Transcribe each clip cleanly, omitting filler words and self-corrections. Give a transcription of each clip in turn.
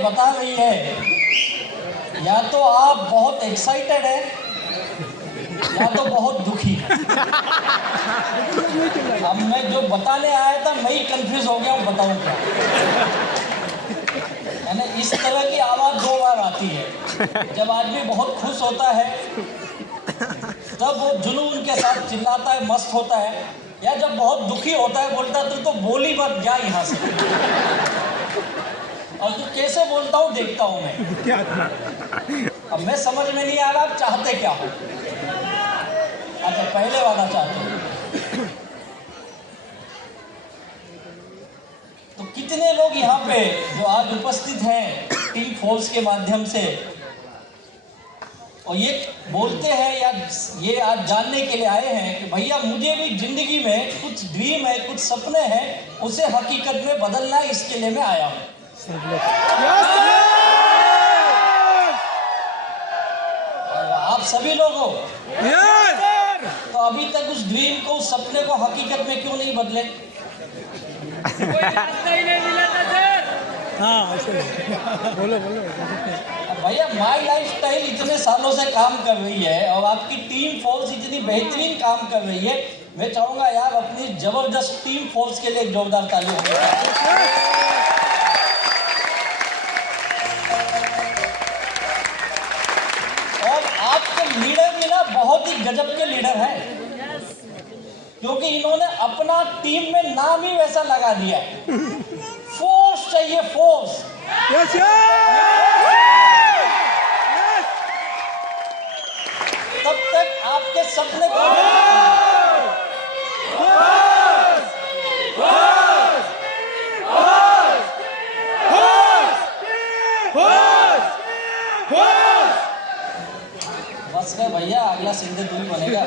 बता रही है, या तो आप बहुत एक्साइटेड है या तो बहुत दुखी है। अब मैं जो बताने आया था मैं ही कंफ्यूज हो गया हूँ, बताऊँ क्या। यानी इस तरह की आवाज़ दो बार आती है, जब आदमी बहुत खुश होता है तब वो जुनून के साथ चिल्लाता है, मस्त होता है, या जब बहुत दुखी होता है बोलता तू तो बोली मत जा यहाँ से, और तू कैसे बोलता हूँ देखता हूँ मैं। अब मैं समझ में नहीं आ रहा आप चाहते क्या हो। अच्छा, पहले वाला चाहते हो तो कितने लोग यहाँ पे जो आज उपस्थित हैं टीम फोर्स के माध्यम से, और ये बोलते हैं या ये आज जानने के लिए आए हैं कि भैया मुझे भी जिंदगी में कुछ ड्रीम है, कुछ सपने हैं, उसे हकीकत में बदलना है, इसके लिए मैं आया हूँ। आप सभी लोग हो तो अभी तक उस ड्रीम को, उस सपने को हकीकत में क्यों नहीं बदले? हाँ बोलो भैया माई लाइफ स्टाइल इतने सालों से काम कर रही है और आपकी टीम फोर्स इतनी बेहतरीन काम कर रही है, मैं चाहूंगा यार अपनी जबरदस्त टीम फोर्स के लिए एक जोरदार ताली होगी। और आपके लीडर भी ना बहुत ही गजब के लीडर हैं, क्योंकि इन्होंने अपना टीम में नाम ही वैसा लगा दिया है, फोर्स चाहिए, फोर्स। तब तक आपके सपने को बस गए भैया, अगला सिंधु तू ही बनेगा।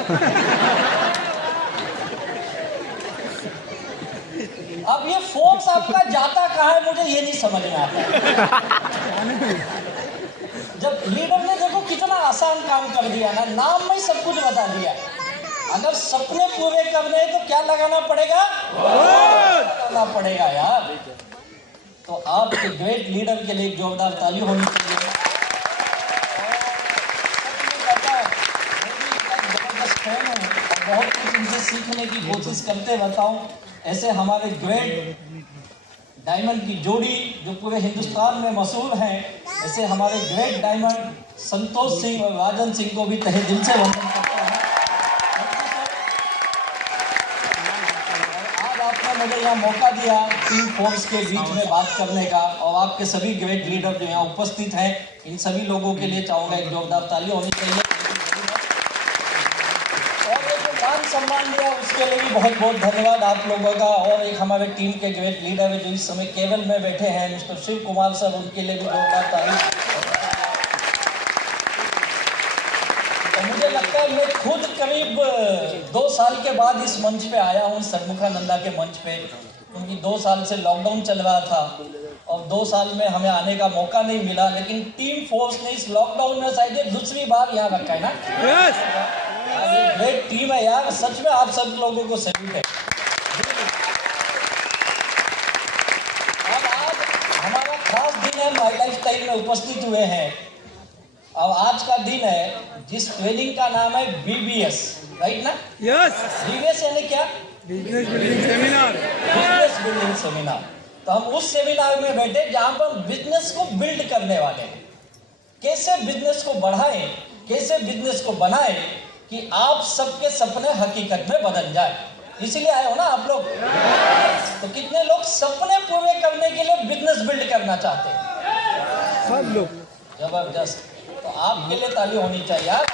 अब ये फोर्स आपका जाता कहाँ है मुझे ये नहीं समझ में आता। जब लीडर ने देखो कितना आसान काम कर दिया ना, नाम में सब कुछ बता दिया। अगर सपने पूरे करने हैं तो क्या लगाना पड़ेगा? लगाना पड़ेगा यार। तो आपके ग्रेट लीडर के लिए एक जोरदार ताली होनी चाहिए। जबरदस्त फैन हूँ, बहुत कुछ इनसे सीखने की कोशिश करते रहता हूँ। ऐसे हमारे ग्रेट डायमंड की जोड़ी जो पूरे हिंदुस्तान में मशहूर हैं, ऐसे हमारे ग्रेट डायमंड संतोष सिंह और राजन सिंह को भी तहे दिल से वंदन करता हूं। आज आपने मुझे यहाँ मौका दिया टीम फोर्स के बीच में बात करने का, और आपके सभी ग्रेट लीडर जो यहाँ उपस्थित हैं, इन सभी लोगों के लिए चाहूँगा एक जोरदार ताली होनी चाहिए। सम्मान दिया उसके लिए भी बहुत बहुत धन्यवाद आप लोगों का। और एक हमारे टीम के ग्रेट लीडर है जो इस समय केवल में बैठे हैं, मिस्टर शिव कुमार सर, उनके लिए भी जोरदार तारीफ। तो मुझे लगता है मैं खुद करीब 2 साल के बाद इस मंच पे आया हूँ, सन्मुखानंदा के मंच पे, क्योंकि 2 साल से लॉकडाउन चल रहा था और 2 साल में हमें आने का मौका नहीं मिला, लेकिन टीम फोर्स ने इस लॉकडाउन में शायद दूसरी बार यहाँ रखा है ना। ग्रेट टीम है यार, सच में आप सब लोगों को सैल्यूट है। अब आज हमारा खास दिन है, माई लाइफ स्टाइल में उपस्थित हुए हैं। अब आज का दिन है जिस ट्रेनिंग का नाम है BBS, राइट ना? यस। BBS यानी क्या? Business building seminar. Business building seminar. तो हम उस सेमिनार में बैठे जहां पर बिजनेस को बिल्ड करने वाले हैं, कैसे बिजनेस को बढ़ाएं, कैसे बिजनेस को बनाएं कि आप सबके सपने हकीकत में बदल जाए। इसीलिए आए हो ना आप लोग। तो कितने लोग सपने पूरे करने के लिए बिजनेस बिल्ड करना चाहते हैं? सब लोग। जबरदस्त। तो आपके लिए ताली होनी चाहिए यार।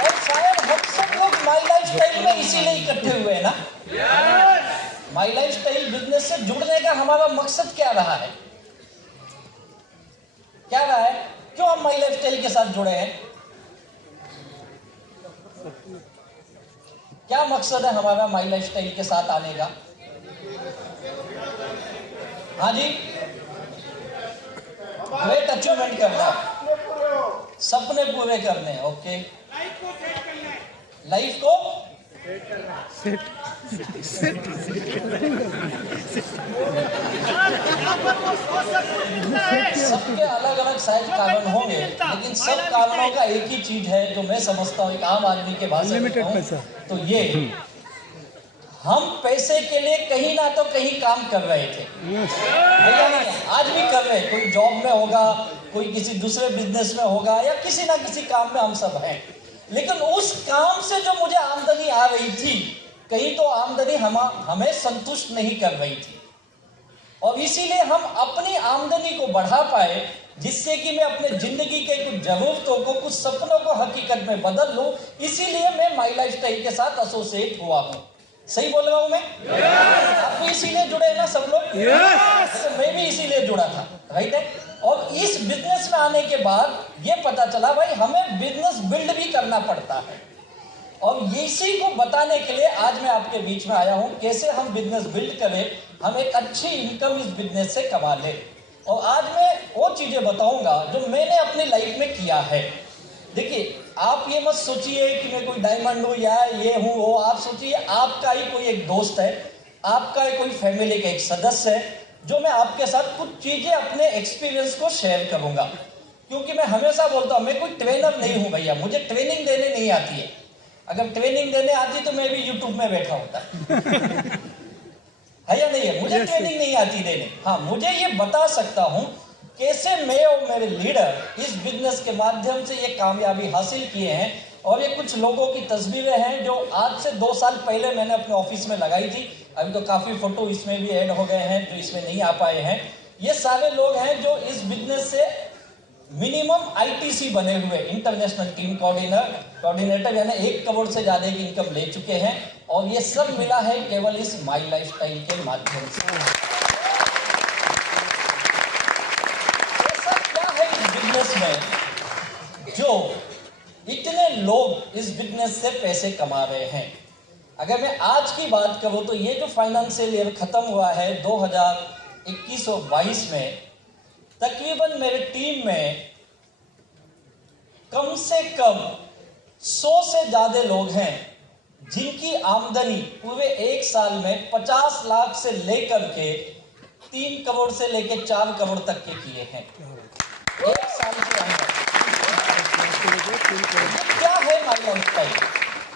और शायद हम सब लोग माई लाइफ स्टाइल में इसीलिए इकट्ठे हुए हैं ना। माई लाइफ स्टाइल बिजनेस से जुड़ने का हमारा मकसद क्या रहा है? क्या रहा है? क्यों हम माई लाइफ स्टाइल के साथ जुड़े हैं? क्या मकसद है हमारा माई लाइफ स्टाइल के साथ आने का? हाँ जी, ग्रेट अचीवमेंट करना, सपने पूरे करने। ओके, लाइफ को सबके अलग अलग शायद कारण होंगे, लेकिन सब कारणों का एक ही चीज है जो मैं समझता हूँ एक आम आदमी के भाषा में कहूं, तो ये हम पैसे के लिए कहीं ना तो कहीं काम कर रहे थे, भैया नहीं, आज भी कर रहे हैं। कोई जॉब में होगा, कोई किसी दूसरे बिजनेस में होगा, या किसी ना किसी काम में हम सब हैं। लेकिन उस काम से जो मुझे आमदनी आ रही थी, कहीं तो आमदनी हमें संतुष्ट नहीं कर रही थी, और इसीलिए हम अपनी आमदनी को बढ़ा पाए, जिससे कि मैं अपने जिंदगी के कुछ जरूरतों को, कुछ सपनों को हकीकत में बदल लूं। इसीलिए मैं माई लाइफस्टाइल के साथ एसोसिएट हुआ हूं। सही बोल रहा हूं मैं? आप भी इसीलिए जुड़े ना सब लोग? तो मैं भी इसीलिए जुड़ा था, राइट है। और इस बिजनेस में आने के बाद ये पता चला भाई हमें बिजनेस बिल्ड भी करना पड़ता है, और इसी को बताने के लिए आज मैं आपके बीच में आया हूं, कैसे हम बिजनेस बिल्ड करें, हम एक अच्छी इनकम इस बिजनेस से कमा लें। और आज मैं वो चीजें बताऊंगा जो मैंने अपनी लाइफ में किया है। देखिए, आप ये मत सोचिए कि मैं कोई डायमंड हूँ या ये हूँ वो। आप सोचिए आपका ही कोई एक दोस्त है, आपका ही कोई फैमिली का एक सदस्य है, जो मैं आपके साथ कुछ चीजें अपने एक्सपीरियंस को शेयर करूंगा। क्योंकि मैं हमेशा बोलता हूँ मैं कोई ट्रेनर नहीं हूँ भैया, मुझे ट्रेनिंग देने नहीं आती है। अगर ट्रेनिंग देने आती तो मैं भी यूट्यूब में बैठा होता है या नहीं है? मुझे ट्रेनिंग नहीं आती देने। हाँ, मुझे ये बता सकता हूँ कैसे मैं और मेरे लीडर इस बिजनेस के माध्यम से ये कामयाबी हासिल किए हैं। और ये कुछ लोगों की तस्वीरें हैं जो आज से 2 साल पहले मैंने अपने ऑफिस में लगाई थी। अभी तो काफ़ी फोटो इसमें भी ऐड हो गए हैं जो इसमें नहीं आ पाए हैं। ये सारे लोग हैं जो इस बिजनेस से मिनिमम ITC बने हुए, इंटरनेशनल टीम कोऑर्डिनेटर, यानी 1 करोड़ से ज्यादा की इनकम ले चुके हैं। और ये सब मिला है केवल इस माई लाइफस्टाइल के माध्यम से। ऐसा क्या है इस बिजनेस में जो इतने लोग इस बिजनेस से पैसे कमा रहे हैं? अगर मैं आज की बात करूं तो ये जो फाइनेंशियल ईयर खत्म हुआ है 2021 और 22 में, तकरीबन मेरे टीम में कम से कम 100 से ज्यादा लोग हैं जिनकी आमदनी पूरे 1 साल में 50 लाख से लेकर के 3 करोड़ से लेकर 4 करोड़ तक के किए हैं 1 साल के अंदर। क्या है माई लाइफस्टाइल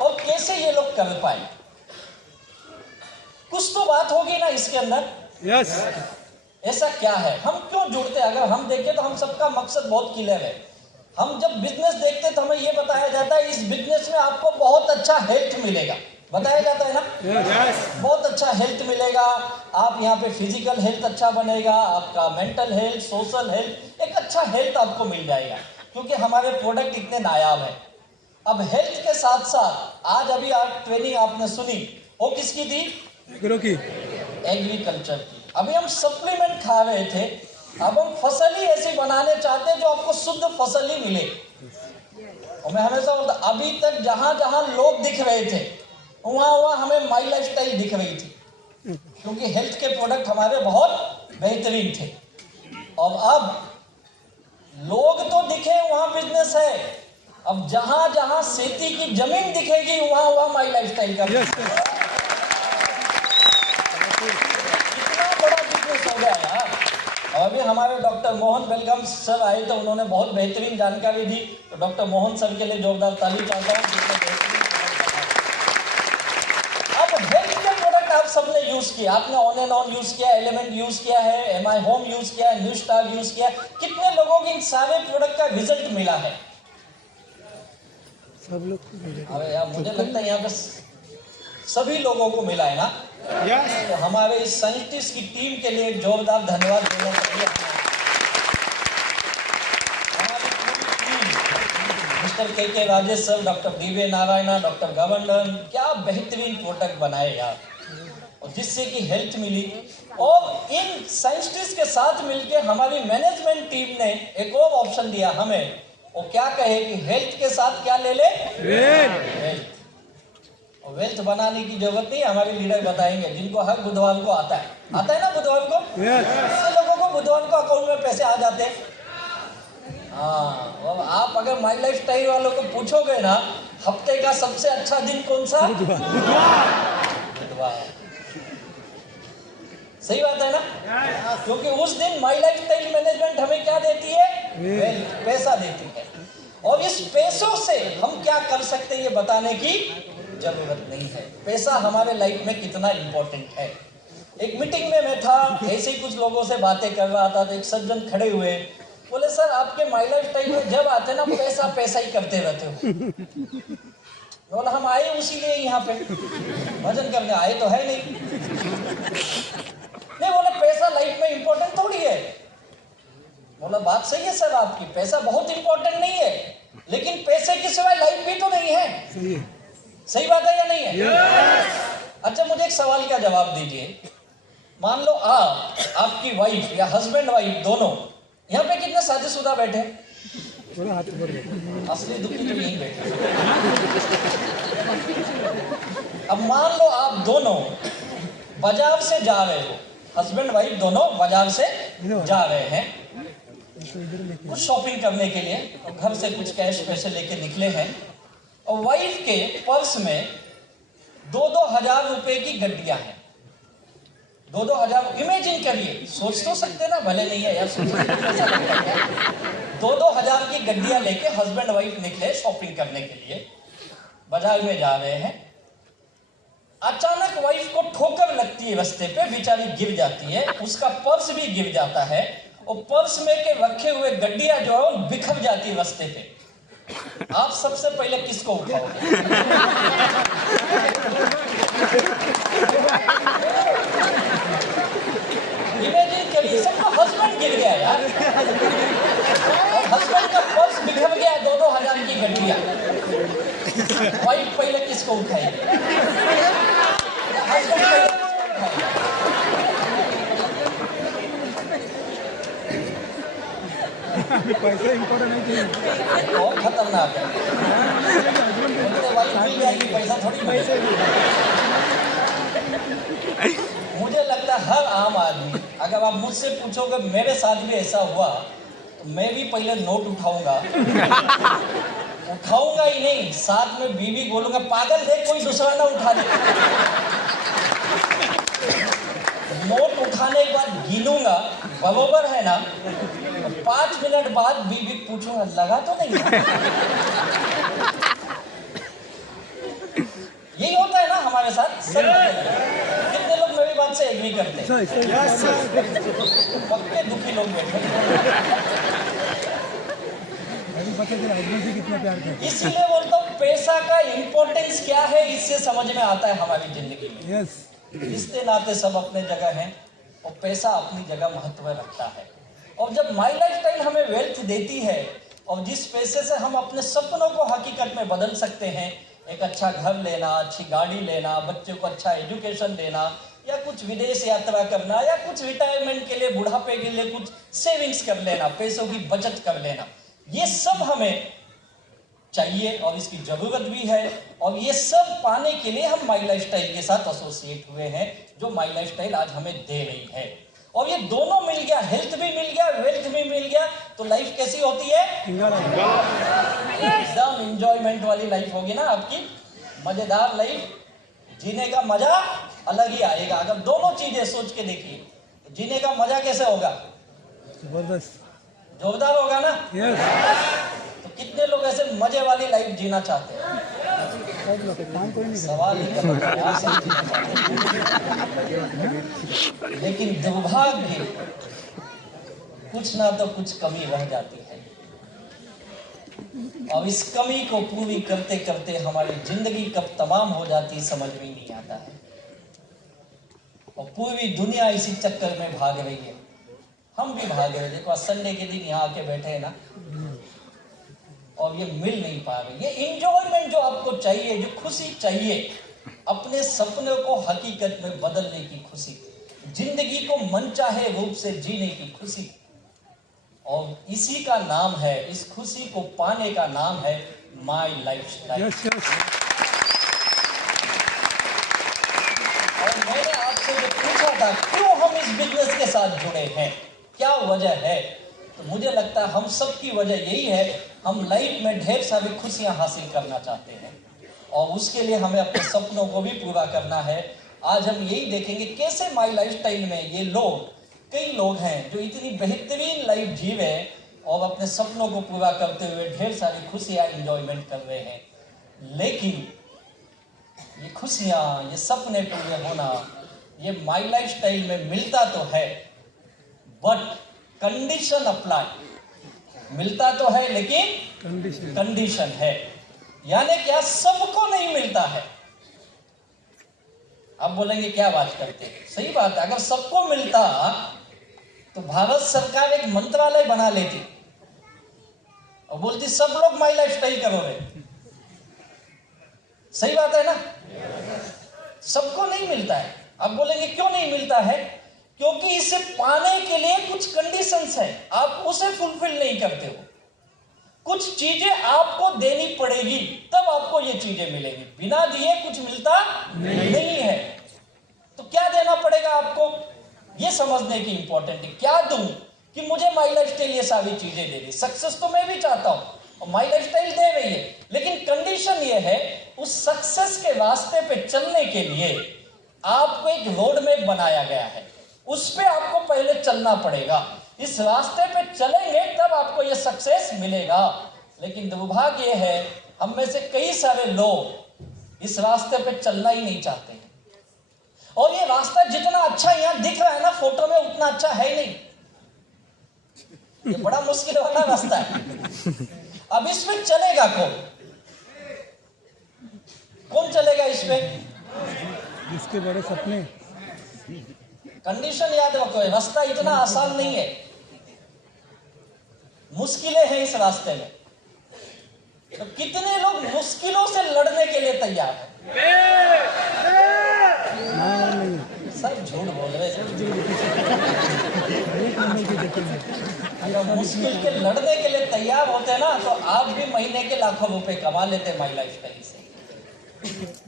और कैसे ये लोग कर पाए? कुछ तो बात होगी ना इसके अंदर। यस। ऐसा क्या है, हम क्यों जुड़ते हैं? अगर हम देखें तो हम सबका मकसद बहुत क्लियर है। हम जब बिजनेस देखते तो हमें यह बताया जाता है इस बिजनेस में आपको बहुत अच्छा हेल्थ मिलेगा, बताया जाता है ना। यस। बहुत अच्छा हेल्थ मिलेगा, आप यहाँ पे फिजिकल हेल्थ अच्छा बनेगा, आपका मेंटल हेल्थ, सोशल हेल्थ, एक अच्छा हेल्थ आपको मिल जाएगा क्योंकि हमारे प्रोडक्ट इतने नायाब हैं। अब हेल्थ के साथ साथ आज अभी आप ट्रेनिंग आपने सुनी, वो किसकी थी? एग्रीकल्चर की। अभी हम सप्लीमेंट खा रहे थे, अब हम फसल ही ऐसी बनाने चाहते हैं जो आपको शुद्ध फसल ही मिले। और मैं हमेशा बोलता, अभी तक जहां जहां लोग दिख रहे थे वहां हमें माई लाइफस्टाइल दिख रही थी क्योंकि हेल्थ के प्रोडक्ट हमारे बहुत बेहतरीन थे। और अब लोग तो दिखे वहां बिजनेस है, अब जहां जहां खेती की जमीन दिखेगी वहां माई लाइफस्टाइल का हो गया यार। और अभी हमारे डॉक्टर मोहन बेलगाम सर आए तो उन्होंने बहुत बेहतरीन जानकारी दी, तो डॉक्टर मोहन सर के लिए जोरदार ताली चाहता हूँ। अब हेल्थ के प्रोडक्ट आप सबने यूज किया, आपने ऑन एंड ऑन यूज किया, एलिमेंट यूज किया है, MI होम यूज किया है, न्यू स्टार यूज किया। कितने लोगों को इन सारे प्रोडक्ट का रिजल्ट मिला है? सब लोग। अरे यार मुझे लगता है यहाँ पे सभी लोगों को मिला है ना। यस। तो हमारे इस साइंटिस्ट की टीम के लिए एक जोरदार धन्यवाद देना चाहिए। हमारी पूरी टीम, मिस्टर के Rajesh sir, doctor Divya Narayana, doctor governor, क्या बेहतरीन प्रोडक्ट बनाए यार, और जिससे कि हेल्थ मिली। और इन साइंटिस्ट के साथ मिलकर हमारी मैनेजमेंट टीम ने एक और ऑप्शन दिया हमें, वो क्या कहे कि हेल्थ के साथ क्या ले ले? हेल्थ। वेल्थ बनाने की जरूरत नहीं, हमारे लीडर बताएंगे, जिनको हर बुधवार को आता है ना बुधवार को। कितने लोगों को बुधवार को अकाउंट में पैसे आ जाते हैं? हाँ, और आप अगर माई लाइफस्टाइल वालों को पूछोगे ना, हफ्ते का सबसे अच्छा दिन कौन सा? बुधवार। सही बात है ना? क्योंकि उस दिन माई लाइफ स्टाइल मैनेजमेंट हमें क्या देती है? वेल्थ, पैसा देती है। और इस पैसों से हम क्या कर सकते हैं ये बताने की जरूरत नहीं है। पैसा हमारे लाइफ में कितना इंपॉर्टेंट है। एक मीटिंग में मैं था, ऐसे ही कुछ लोगों से बातें कर रहा था, तो एक सज्जन खड़े हुए, बोले सर आपके माई लाइफ स्टाइल में जब आते ना पैसा पैसा ही करते रहते हो। बोला हम आए उसी लिए यहाँ पे भजन करने आए तो है नहीं। बोला पैसा लाइफ में इंपॉर्टेंट थोड़ी है। बोला बात सही है सर आपकी, पैसा बहुत इंपॉर्टेंट नहीं है, लेकिन पैसे के सिवाय लाइफ भी तो नहीं है। सही बात है या नहीं है? अच्छा मुझे एक सवाल का जवाब दीजिए। मान लो आपकी वाइफ या हस्बैंड वाइफ दोनों, यहाँ पे कितने शादीशुदा बैठे? असली दुखी तो यहीं बैठे। अब मान लो आप दोनों बाजार से जा रहे हो, हस्बैंड वाइफ दोनों बाजार से जा रहे हैं कुछ शॉपिंग करने के लिए, और घर से कुछ कैश पैसे लेके निकले हैं, और वाइफ के पर्स में 2-2 हजार रुपए की गड्डियां हैं। 2-2 हजार, इमेजिन करिए, सोच तो सकते ना, भले नहीं है यार, 2-2 हजार की गड्डियां लेके हस्बैंड वाइफ निकले शॉपिंग करने के लिए, बाजार में जा रहे हैं। अचानक वाइफ को ठोकर लगती है, रास्ते पे बेचारी गिर जाती है, उसका पर्स भी गिर जाता है, और पर्स में के रखे हुए गड्डियां जो है वो बिखर जाती है रास्ते पे। आप सबसे पहले किसको उठाओगे? इमेजिन करिए, सबका हस्बैंड गिर गया यार, और हस्बैंड का पर्स बिखर गया, 2-2 हजार की गड्डियां। वाइफ पहले किसको उठाएगी? हस्बैंड पहले किसको उठाएगा? पैसा इंपॉर्टेंट है। बहुत खतरनाक है। वाइफ मिल जाएगी, पैसा थोड़ी मिलेगा। मुझे लगता है हर आम आदमी, अगर आप मुझसे पूछोगे मेरे साथ भी ऐसा हुआ, तो मैं भी पहले नोट उठाऊंगा ही नहीं, साथ में बीवी बोलूंगा पागल देख कोई दूसरा ना उठा दे। नोट उठाने के बाद गिनूंगा, बरोबर है ना, 5 मिनट बाद बीवी पूछूंगा लगा तो नहीं? यही होता है ना हमारे साथ। कितने लोग मेरी बात से एग्री करते हैं? पक्के दुखी लोग बैठे। कितना प्यार करते हैं। इसीलिए बोलता हूँ पैसा का इंपॉर्टेंस क्या है, इससे समझ में आता है हमारी जिंदगी में। रिश्ते नाते सब अपने जगह हैं, और पैसा अपनी जगह महत्व रखता है। और जब माई लाइफ स्टाइल हमें वेल्थ देती है, और जिस पैसे से हम अपने सपनों को हकीकत में बदल सकते हैं, एक अच्छा घर लेना, अच्छी गाड़ी लेना, बच्चे को अच्छा एजुकेशन देना, या कुछ विदेश यात्रा करना, या कुछ रिटायरमेंट के लिए, बुढ़ापे के लिए कुछ सेविंग्स कर लेना, पैसों की बचत कर लेना, ये सब हमें चाहिए और इसकी जरूरत भी है। और ये सब पाने के लिए हम माई लाइफ स्टाइल के साथ एसोसिएट हुए हैं, जो माई लाइफ स्टाइल आज हमें दे रही है। और ये दोनों मिल गया, हेल्थ भी मिल गया, वेल्थ भी मिल गया, तो लाइफ कैसी होती है? एकदम एंजॉयमेंट वाली लाइफ होगी ना आपकी, मजेदार लाइफ। जीने का मजा अलग ही आएगा। अगर दोनों चीजें सोच के देखिए, जीने का मजा कैसे होगा? जबरदस्त, जोरदार होगा ना? तो कितने लोग ऐसे मजे वाली लाइफ जीना चाहते हैं? सवाल ही कर रहा है। लेकिन दुर्भाग्य कुछ ना तो कुछ कमी रह जाती है, और इस कमी को पूरी करते करते हमारी जिंदगी कब तमाम हो जाती समझ में नहीं आता है। और पूरी दुनिया इसी चक्कर में भाग रही है, हम भी भाग रहे हैं। देखो संडे के दिन यहाँ आके बैठे हैं ना, और ये मिल नहीं पा रहे। ये एंजॉयमेंट जो आपको चाहिए, जो खुशी चाहिए, अपने सपनों को हकीकत में बदलने की खुशी, जिंदगी को मनचाहे रूप से जीने की खुशी, और इसी का नाम है, इस खुशी को पाने का नाम है माई लाइफ स्टाइल। और मैंने आपसे जो पूछा था क्यों हम इस बिजनेस के साथ जुड़े हैं, क्या वजह है, तो मुझे लगता है हम सब की वजह यही है हम लाइफ में ढेर सारी खुशियां हासिल करना चाहते हैं और उसके लिए हमें अपने सपनों को भी पूरा करना है। आज हम यही देखेंगे कैसे माई लाइफस्टाइल में ये लोग, कई लोग हैं जो इतनी बेहतरीन लाइफ जीवे और अपने सपनों को पूरा करते हुए ढेर सारी खुशियां एंजॉयमेंट कर रहे हैं। लेकिन ये खुशियां, ये सपने पूरे होना, ये माई लाइफस्टाइल में मिलता तो है, बट कंडीशन अप्लाई। मिलता तो है लेकिन कंडीशन है, यानी क्या सबको नहीं मिलता है। आप बोलेंगे क्या बात करते हैं, सही बात है। अगर सबको मिलता तो भारत सरकार एक मंत्रालय बना लेती और बोलती सब लोग माई लाइफस्टाइल करोगे। सही बात है ना। सबको नहीं मिलता है। आप बोलेंगे क्यों नहीं मिलता है? क्योंकि इसे पाने के लिए कुछ कंडीशंस है, आप उसे फुलफिल नहीं करते हो। कुछ चीजें आपको देनी पड़ेगी तब आपको ये चीजें मिलेगी, बिना दिए कुछ मिलता नहीं है। तो क्या देना पड़ेगा आपको, ये समझने की इंपॉर्टेंट है। क्या दूं कि मुझे माई लाइफस्टाइल ये सारी चीजें दे दी। सक्सेस तो मैं भी चाहता हूं और माई लाइफस्टाइल दे रही है, लेकिन कंडीशन ये है उस सक्सेस के रास्ते पे चलने के लिए आपको एक रोड मैप बनाया गया है, उस पे आपको पहले चलना पड़ेगा। इस रास्ते पे चलेंगे तब आपको ये सक्सेस मिलेगा। लेकिन दुर्भाग्य है हम में से कई सारे लोग इस रास्ते पे चलना ही नहीं चाहते हैं। और ये रास्ता जितना अच्छा यहां दिख रहा है ना फोटो में, उतना अच्छा है नहीं। ये बड़ा मुश्किल वाला रास्ता है। अब इस पे चलेगा कौन चलेगा इस पे? जिसके बड़े सपने। कंडीशन याद रखो, रास्ता इतना आसान नहीं है, मुश्किलें हैं इस रास्ते में। तो कितने लोग मुश्किलों से लड़ने के लिए तैयार हैं? सब झूठ बोल रहे हैं। अगर मुश्किल के लड़ने के लिए तैयार होते ना तो आप भी महीने के लाखों रुपए कमा लेते माई लाइफस्टाइल से।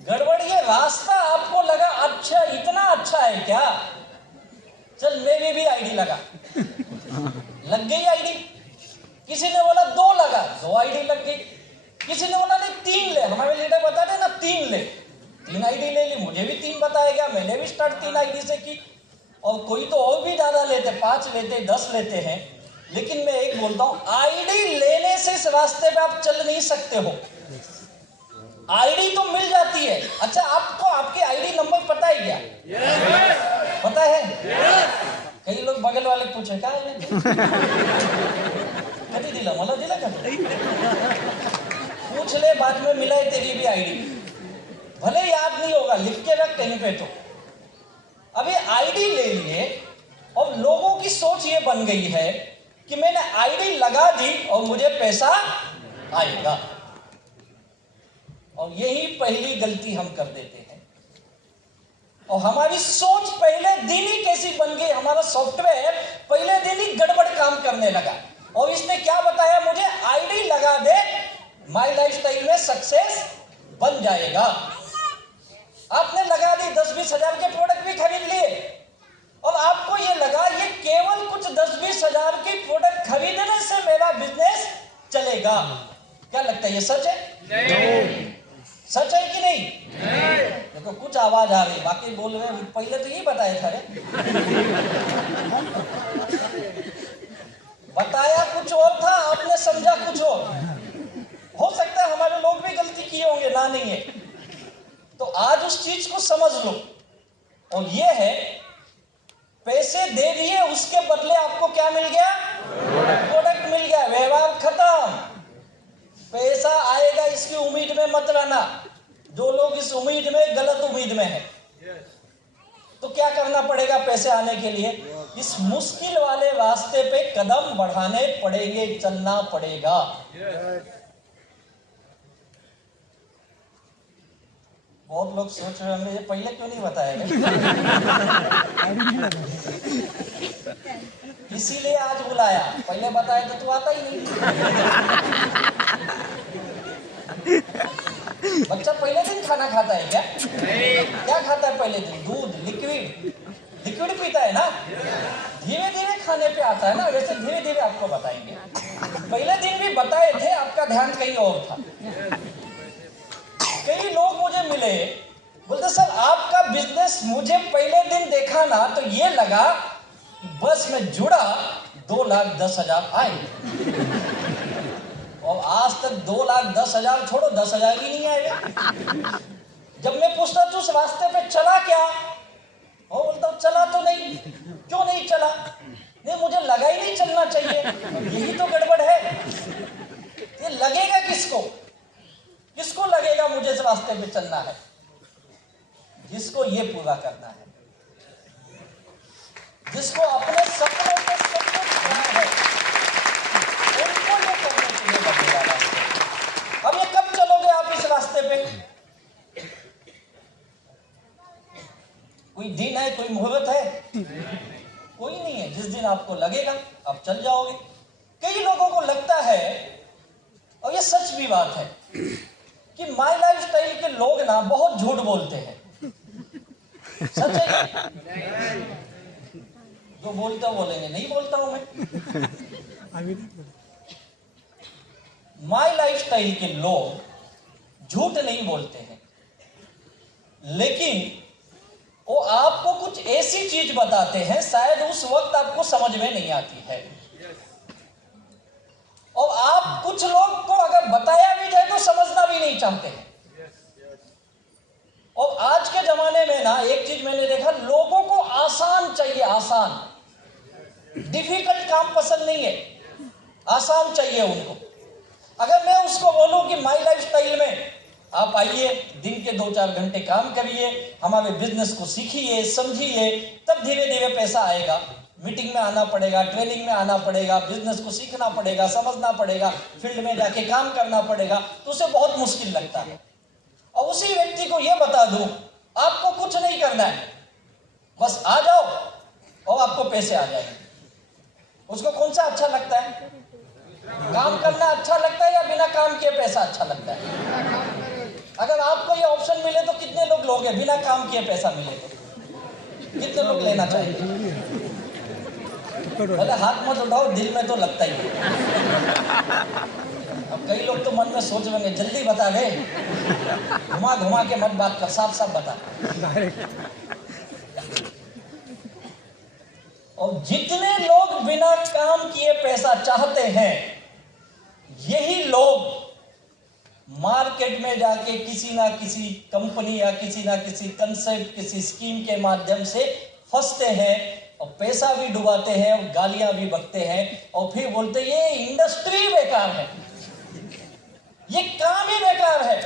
गड़बड़ ये रास्ता आपको लगा अच्छा, इतना अच्छा है क्या, चल मेरी भी आईडी लगा, लग गई आईडी। किसी ने बोला 2 लगा, 2 आईडी लग गई। किसी ने बोला नहीं 3 ले, हमारे लीडर बता दे ना 3 ले, 3 आईडी ले ली। मुझे भी 3 बताया गया, मैंने भी स्टार्ट 3 आईडी से की। और कोई तो और भी ज्यादा लेते, 5 लेते, 10 लेते हैं। लेकिन मैं एक बोलता हूं, आईडी लेने से इस रास्ते पे आप चल नहीं सकते हो। आईडी तो मिल जाती है। अच्छा, आपको आपके आईडी नंबर पता है क्या? पता है? कई लोग बगल वाले पूछे क्या है कभी दिला, मला दिला का? पूछ ले, बाद में मिला है तेरी भी आईडी, भले याद नहीं होगा, लिख के रख कहीं पे। तो अभी आईडी ले लिए और लोगों की सोच ये बन गई है कि मैंने आईडी लगा दी और मुझे पैसा आएगा। और यही पहली गलती हम कर देते हैं। और हमारी सोच पहले दिन ही कैसी बन गई, हमारा सॉफ्टवेयर पहले दिन ही गड़बड़ काम करने लगा। और इसने क्या बताया, मुझे आईडी लगा दे, माई लाइफस्टाइल में सक्सेस बन जाएगा। आपने लगा दी, 10-20 हजार के प्रोडक्ट भी खरीद लिए और आपको ये लगा ये केवल कुछ 10-20 हजार की प्रोडक्ट खरीदने से मेरा बिजनेस चलेगा। क्या लगता है, ये सच है? नहीं। सच है कि नहीं? देखो कुछ आवाज आ रही, बाकी बोल रहे हैं पहले तो यही बताया था रे। बताया कुछ और था, आपने समझा कुछ और। हो सकता है हमारे लोग भी गलती किए होंगे, ना नहीं है। तो आज उस चीज को समझ लो। और ये है, पैसे दे दिए, उसके बदले आपको क्या मिल गया? प्रोडक्ट मिल गया, व्यवहार खत्म। पैसा आएगा इसकी उम्मीद में मत रहना। जो लोग इस उम्मीद में, गलत उम्मीद में है, तो क्या करना पड़ेगा पैसे आने के लिए? इस मुश्किल वाले रास्ते पे कदम बढ़ाने पड़ेंगे, चलना पड़ेगा। बहुत लोग सोच रहे होंगे ये पहले क्यों नहीं बताया गया? इसीलिए आज बुलाया, पहले बताया तो तू आता ही नहीं। बच्चा पहले दिन खाना खाता है क्या? क्या खाता है पहले दिन? दूध, लिक्विड पीता है ना। धीरे धीरे खाने पे आता है ना। वैसे धीरे धीरे आपको बताएंगे। पहले दिन भी बताए थे, आपका ध्यान कहीं और था। कई लोग मुझे मिले, बोलते सर आपका बिजनेस मुझे पहले दिन देखा ना तो ये लगा बस में जुड़ा 2,10,000 आए, और आज तक 2,10,000 छोड़ो 10,000 ही नहीं आए। जब मैं पूछता तू उस रास्ते पे चला क्या, वो बोलता चला तो नहीं। क्यों नहीं चला? नहीं मुझे लगा ही नहीं चलना चाहिए। यही तो गड़बड़ है। ये लगेगा किसको? किसको लगेगा मुझे इस रास्ते पे चलना है? जिसको ये पूरा करना है, जिसको अपने सपनों पे सब कुछ करना है, उनको ये करने के लिए लगेगा रास्ते। अब ये कब चलोगे आप इस रास्ते पे? कोई दिन है, कोई मुहूर्त है? कोई नहीं है। जिस दिन आपको लगेगा आप चल जाओगे। कई लोगों को लगता है, और ये सच भी बात है, कि माय लाइफ स्टाइल के लोग ना बहुत झूठ बोलते हैं। सच है? जो बोलते हो बोलेंगे, नहीं बोलता हूं मैं। माय लाइफ स्टाइल के लोग झूठ नहीं बोलते हैं, लेकिन वो आपको कुछ ऐसी चीज बताते हैं शायद उस वक्त आपको समझ में नहीं आती है, और आप कुछ लोग को अगर बताया भी जाए तो समझना भी नहीं चाहते हैं। और आज के जमाने में ना एक चीज मैंने देखा, लोगों को आसान चाहिए, आसान। डिफिकल्ट काम पसंद नहीं है, आसान चाहिए उनको। अगर मैं उसको बोलूं कि माय लाइफ स्टाइल में आप आइए, दिन के 2-4 घंटे काम करिए, हमारे बिजनेस को सीखिए, समझिए, तब धीरे धीरे पैसा आएगा। मीटिंग में आना पड़ेगा, ट्रेनिंग में आना पड़ेगा, बिजनेस को सीखना पड़ेगा, समझना पड़ेगा, फील्ड में जाके काम करना पड़ेगा, तो उसे बहुत मुश्किल लगता है। और उसी व्यक्ति को यह बता दूं आपको कुछ नहीं करना है, बस आ जाओ और आपको पैसे आ जाएंगे। उसको कौन सा अच्छा लगता है? काम करना अच्छा लगता है या बिना काम किए पैसा अच्छा लगता है? अगर आपको ये ऑप्शन मिले तो कितने लोग लोगे? बिना काम किए पैसा मिले तो कितने लोग लेना चाहेंगे? भले हाथ मत उठाओ, दिल में तो लगता ही है। अब कई लोग तो मन में सोच रहे हैं, जल्दी बता गए, घुमा घुमा के मत बात कर, साफ साफ बता। और जितने लोग बिना काम किए पैसा चाहते हैं, यही लोग मार्केट में जाके किसी ना किसी कंपनी या किसी ना किसी कंसेप्ट, किसी स्कीम के माध्यम से फंसते हैं और पैसा भी डुबाते हैं और गालियां भी बकते हैं, और फिर बोलते ये इंडस्ट्री बेकार है, ये काम ही बेकार है।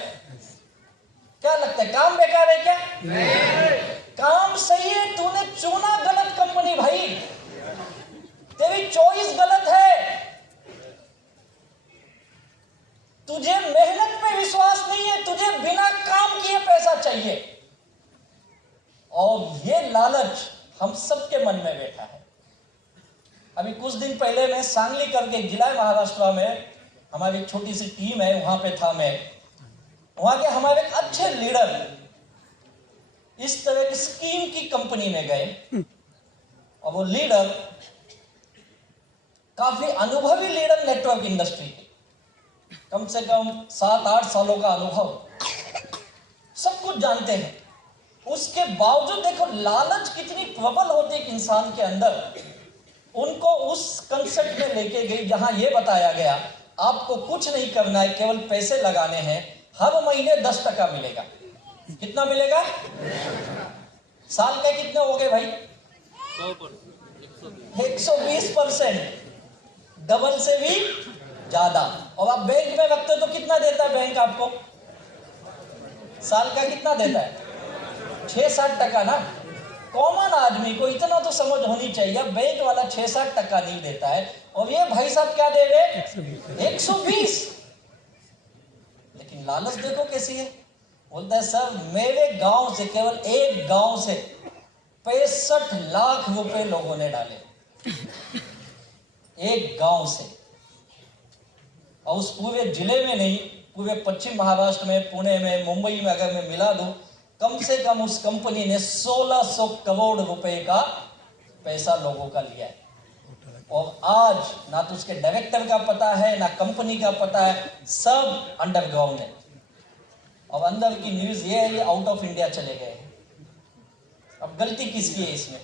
क्या लगता है, काम बेकार है क्या? नहीं। काम सही है, तूने चुना गलत कंपनी भाई, तेरी चॉइस गलत है। तुझे मेहनत पे विश्वास नहीं है, तुझे बिना काम किए पैसा चाहिए। और ये लालच हम सबके मन में बैठा है। अभी कुछ दिन पहले मैं सांगली करके एक जिला है महाराष्ट्र में, हमारी एक छोटी सी टीम है, वहां पे था मैं। वहां के हमारे अच्छे लीडर इस तरह की स्कीम की कंपनी में गए, और वो लीडर काफी अनुभवी लीडर, नेटवर्क इंडस्ट्री के, कम से कम 7-8 सालों का अनुभव, सब कुछ जानते हैं। उसके बावजूद देखो लालच कितनी प्रबल होती है एक इंसान के अंदर। उनको उस कंसेप्ट में लेके गई जहां यह बताया गया आपको कुछ नहीं करना है, केवल पैसे लगाने हैं, हर महीने 10% मिलेगा। कितना मिलेगा? साल के कितने हो गए भाई? 120%, डबल से भी ज्यादा। और आप बैंक में रखते हो तो कितना देता है बैंक आपको? साल का कितना देता है? 6-7% ना। कॉमन आदमी को इतना तो समझ होनी चाहिए, बैंक वाला 6-7% नहीं देता है, और ये भाई साहब क्या दे रहे? 120। लेकिन लालच देखो कैसी है। बोलता है सर मेरे गांव से, केवल एक गांव से 65 लाख रुपए लोगों ने डाले, एक गांव से। और उस पूरे जिले में नहीं, पूरे पश्चिम महाराष्ट्र में, पुणे में, मुंबई में अगर मैं मिला दूं, कम से कम उस कंपनी ने 1600 करोड़ रुपए का पैसा लोगों का लिया है। और आज ना तो उसके डायरेक्टर का पता है, ना कंपनी का पता है, सब अंडरग्राउंड है। और अंदर की न्यूज ये है, ये आउट ऑफ इंडिया चले गए हैं। अब गलती किसकी है इसमें?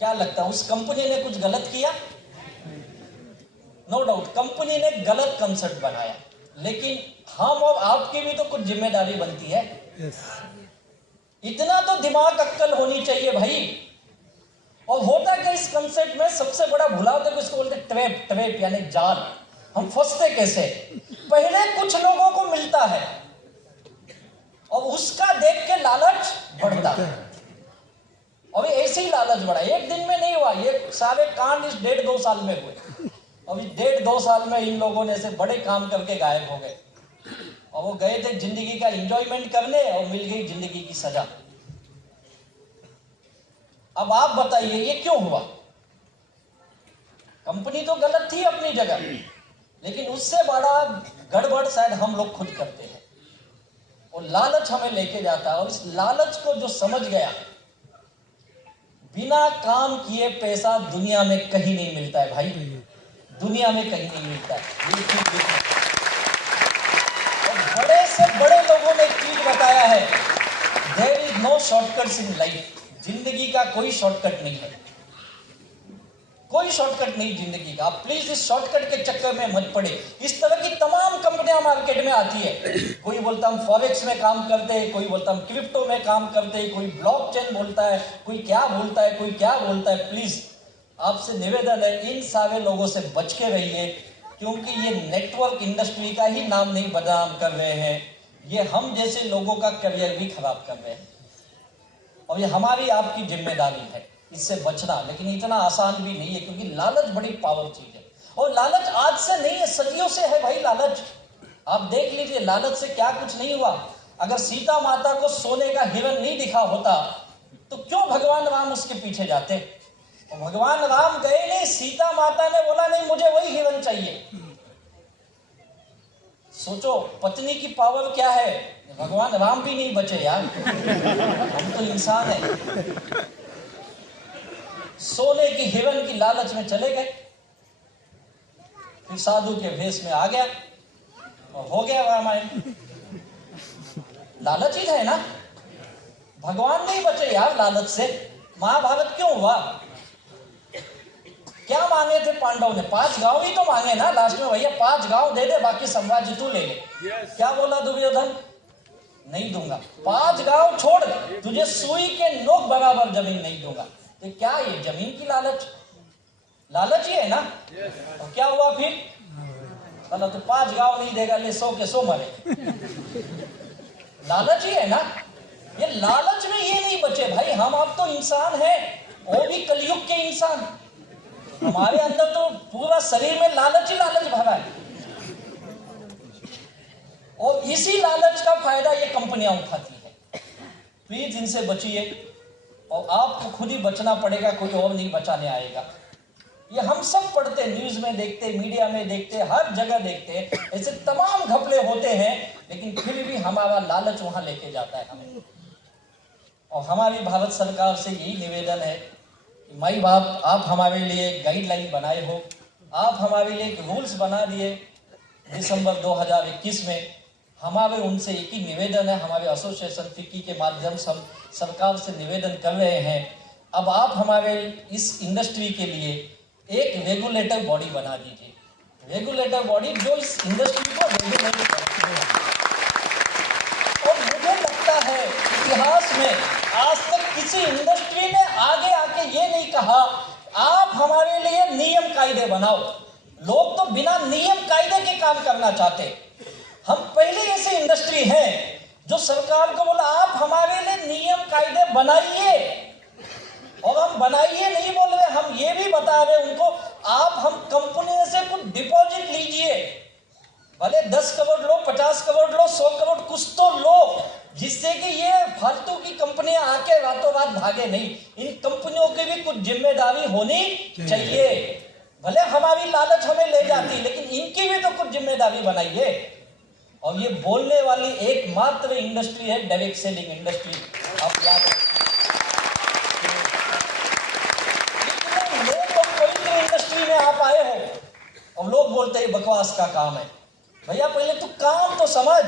क्या लगता है, उस कंपनी ने कुछ गलत किया? नो डाउट कंपनी ने गलत कंसेप्ट बनाया, लेकिन हम और आपकी भी तो कुछ जिम्मेदारी बनती है। यस। इतना तो दिमाग अक्कल होनी चाहिए भाई। और होता क्या इस कंसेप्ट में सबसे बड़ा भुलाव, देखो इसको बोलते ट्रैप, ट्रैप यानी जाल। हम फंसते कैसे? पहले कुछ लोगों को मिलता है और उसका देख के लालच बढ़ता है, और ऐसे ही लालच बढ़ा। एक दिन में नहीं हुआ, ये सारे कांड इस 1.5-2 साल में हुए। और इस 1.5-2 साल में इन लोगों ने से बड़े काम करके गायब हो गए, और वो गए थे जिंदगी का एंजॉयमेंट करने और मिल गई जिंदगी की सजा। अब आप बताइए ये क्यों हुआ? कंपनी तो गलत थी अपनी जगह, लेकिन उससे बड़ा गड़बड़ शायद हम लोग खुद करते हैं। और लालच हमें लेके जाता है, और इस लालच को जो समझ गया, बिना काम किए पैसा दुनिया में कहीं नहीं मिलता है भाई, दुनिया में कहीं नहीं मिलता है। और बड़े से बड़े लोगों ने एक चीज बताया है, there is no shortcuts in life. जिंदगी का कोई शॉर्टकट नहीं है, कोई शॉर्टकट नहीं जिंदगी का। आप प्लीज इस शॉर्टकट के चक्कर में मत पड़े। इस तरह की तमाम कंपनियां मार्केट में आती है। कोई बोलता हम फॉरेक्स में काम करते हैं, कोई बोलता हम क्रिप्टो में काम करते हैं, कोई ब्लॉकचेन बोलता है, कोई क्या बोलता है, कोई क्या बोलता है। प्लीज आपसे निवेदन है, इन सारे लोगों से बच के रहिए, क्योंकि ये नेटवर्क इंडस्ट्री का ही नाम नहीं बदनाम कर रहे हैं, ये हम जैसे लोगों का करियर भी खराब कर रहे हैं। और ये हमारी आपकी जिम्मेदारी है इससे बचना, लेकिन इतना आसान भी नहीं है, क्योंकि लालच बड़ी पावर चीज है। और लालच आज से नहीं है, सदियों से है भाई लालच। आप देख लीजिए लालच से क्या कुछ नहीं हुआ। अगर सीता माता को सोने का हिरण नहीं दिखा होता तो क्यों भगवान राम उसके पीछे जाते? और भगवान राम गए नहीं, सीता माता ने बोला नहीं मुझे वही हिरण चाहिए। सोचो पत्नी की पावर क्या है। भगवान राम भी नहीं बचे यार, हम तो इंसान है। सोने की हिरण की लालच में चले गए, फिर साधु के भेष में आ गया और हो गया रामायण। लालच ही है ना, भगवान नहीं बचे यार लालच से। महाभारत क्यों हुआ? क्या मांगे थे पांडव ने? 5 गांव ही तो मांगे ना लास्ट में, भैया 5 गांव दे दे, बाकी साम्राज्य तू ले ले। क्या बोला दुर्योधन? नहीं दूंगा। 5 गांव छोड़, तुझे सुई के नोक बराबर जमीन नहीं दूंगा। तो क्या ये जमीन की लालच, लालच ही है ना। और क्या हुआ फिर? बोला तो 5 गांव नहीं देगा, ले 100 के 100 मरे। लालच ही है ना। ये लालच में ये नहीं बचे भाई, हम अब तो इंसान हैं, वो भी कलयुग के इंसान। हमारे अंदर तो पूरा शरीर में लालच ही लालच भरा है, और इसी लालच का फायदा ये कंपनियां उठाती है। प्लीज इनसे बचिए, और आपको खुद ही बचना पड़ेगा, कोई और नहीं बचाने आएगा। ये हम सब पढ़ते, न्यूज में देखते, मीडिया में देखते, हर जगह देखते, ऐसे तमाम घपले होते हैं, लेकिन फिर भी हमारा लालच वहां लेके जाता है हमें। और हमारी भारत सरकार से यही निवेदन है कि माई बाप, आप हमारे लिए गाइडलाइन बनाए हो, आप हमारे लिए एक रूल्स बना दिए दिसंबर 2021 में। हमारे उनसे एक ही निवेदन है, हमारे एसोसिएशन फिक्की के माध्यम से हम सरकार से निवेदन कर रहे हैं, अब आप हमारे इस इंडस्ट्री के लिए एक रेगुलेटर बॉडी बना दीजिए। रेगुलेटर बॉडी जो इस इंडस्ट्री को रेगुलेट करे। और मुझे लगता है इतिहास में आज तक किसी इंडस्ट्री ने आगे आके ये नहीं कहा आप हमारे लिए नियम कायदे बनाओ। लोग तो बिना नियम कायदे के काम करना चाहते। हम पहले ऐसे इंडस्ट्री हैं जो सरकार को बोला आप हमारे लिए नियम कायदे बनाइए, और हम बनाइए नहीं बोल रहे, हम ये भी बता रहे उनको आप हम कंपनी से कुछ डिपॉजिट लीजिए, भले 10 करोड़ लो, 50 करोड़ लो, 100 करोड़ कुछ तो लो, जिससे कि ये फालतू की कंपनियां आके रातों रात भागे नहीं। इन कंपनियों की भी कुछ जिम्मेदारी होनी चाहिए। भले हमारी लालच हमें ले जाती, लेकिन इनकी भी तो कुछ जिम्मेदारी बनाइए। और ये बोलने वाली एकमात्र इंडस्ट्री है डायरेक्ट सेलिंग इंडस्ट्री। आप याद रखिए। इतने नेक और पवित्र इंडस्ट्री में आप आए हो और लोग बोलते हैं बकवास का काम है। भैया पहले तू काम तो समझ,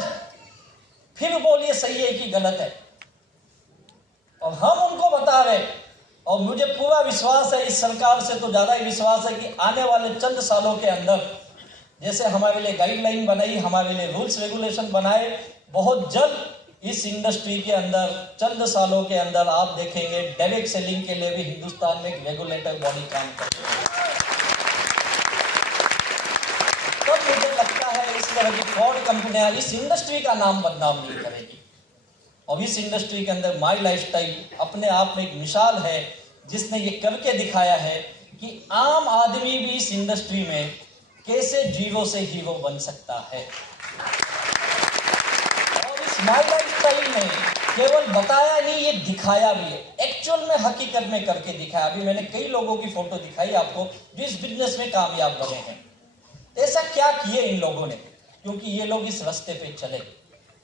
फिर बोलिए सही है कि गलत है। और हम उनको बता रहे, और मुझे पूरा विश्वास है, इस सरकार से तो ज्यादा ही विश्वास है कि आने वाले चंद सालों के अंदर जैसे हमारे लिए गाइडलाइन बनाई, हमारे लिए रूल्स रेगुलेशन बनाए, बहुत जल्द इस इंडस्ट्री के अंदर चंद सालों के अंदर आप देखेंगे डायरेक्ट सेलिंग के लिए भी हिंदुस्तान में एक रेगुलेटर बॉडी काम करती है। तब मुझे लगता है इस तरह की फ्रॉड कंपनियां इस इंडस्ट्री का नाम बदनाम नहीं करेगी। और इस इंडस्ट्री के अंदर माई लाइफस्टाइल अपने आप में एक मिसाल है, जिसने ये करके दिखाया है कि आम आदमी भी इस इंडस्ट्री में कैसे जीरो से हीरो बन सकता है। और इस माई लाइफस्टाइल ने केवल बताया नहीं, ये दिखाया भी है, एक्चुअल में हकीकत में करके दिखाया। अभी मैंने कई लोगों की फोटो दिखाई आपको जो इस बिजनेस में कामयाब बने हैं। ऐसा क्या किए इन लोगों ने? क्योंकि ये लोग इस रास्ते पे चले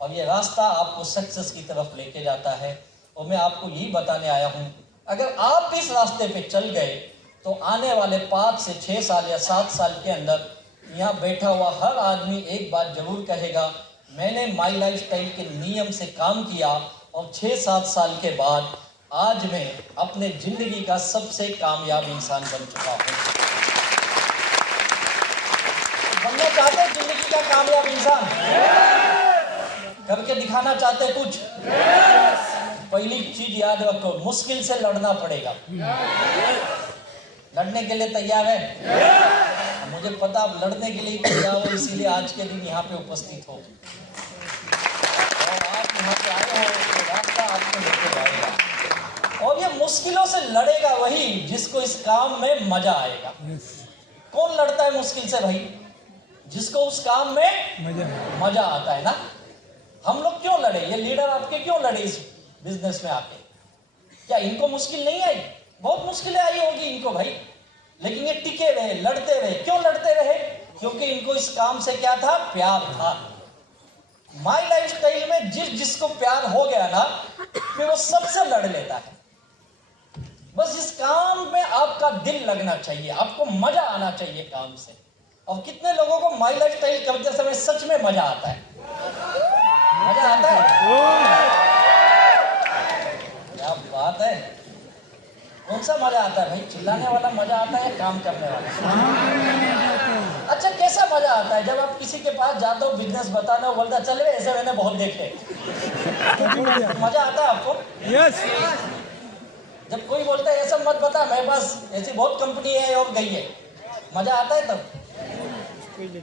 और ये रास्ता आपको सक्सेस की तरफ लेके जाता है। और मैं आपको यही बताने आया हूं, अगर आप इस रास्ते पे चल गए तो आने वाले 5 से 6 साल या 7 साल के अंदर यहाँ बैठा हुआ हर आदमी एक बात जरूर कहेगा, मैंने माई लाइफस्टाइल के नियम से काम किया और 6-7 साल के बाद आज मैं अपने जिंदगी का सबसे कामयाब इंसान बन चुका हूँ। बनना चाहते हैं जिंदगी का कामयाब इंसान? करके दिखाना चाहते कुछ? पहली चीज याद रखो, मुश्किल से लड़ना पड़ेगा। लड़ने के लिए तैयार है? मुझे पता आप लड़ने के लिए तैयार हो, इसीलिए आज के दिन यहाँ पे उपस्थित हो और आप यहाँ पे आए हो, तो रास्ता आपको लेके जाएगा। और ये मुश्किलों से लड़ेगा वही जिसको इस काम में मजा आएगा। कौन लड़ता है मुश्किल से भाई? जिसको उस काम में मजा आता है ना। हम लोग क्यों लड़े? ये लीडर आपके क्यों लड़े इस बिजनेस में आके? क्या इनको मुश्किल नहीं आई? बहुत मुश्किलें आई होगी इनको भाई, लेकिन ये टिके रहे, लड़ते रहे। क्यों लड़ते रहे? क्योंकि इनको इस काम से क्या था? प्यार था। माई लाइफस्टाइल में जिसको प्यार हो गया ना, फिर वो सबसे लड़ लेता है। बस इस काम में आपका दिल लगना चाहिए, आपको मजा आना चाहिए काम से। और कितने लोगों को माई लाइफस्टाइल करते समय सच में मजा आता है? मजा आता है? क्या बात है! कौन सा मजा आता है भाई? चिल्लाने वाला मजा आता है, काम करने वाला? अच्छा, कैसा मजा आता है? जब आप किसी के पास जाते हो, बिजनेस बताने हो, बोलता चल रहे ऐसे मैंने बहुत देखे। मजा आता है आपको? यस। जब कोई बोलता है ऐसा मत बता, मेरे पास ऐसी बहुत कंपनी है और गई है, मजा आता है तब?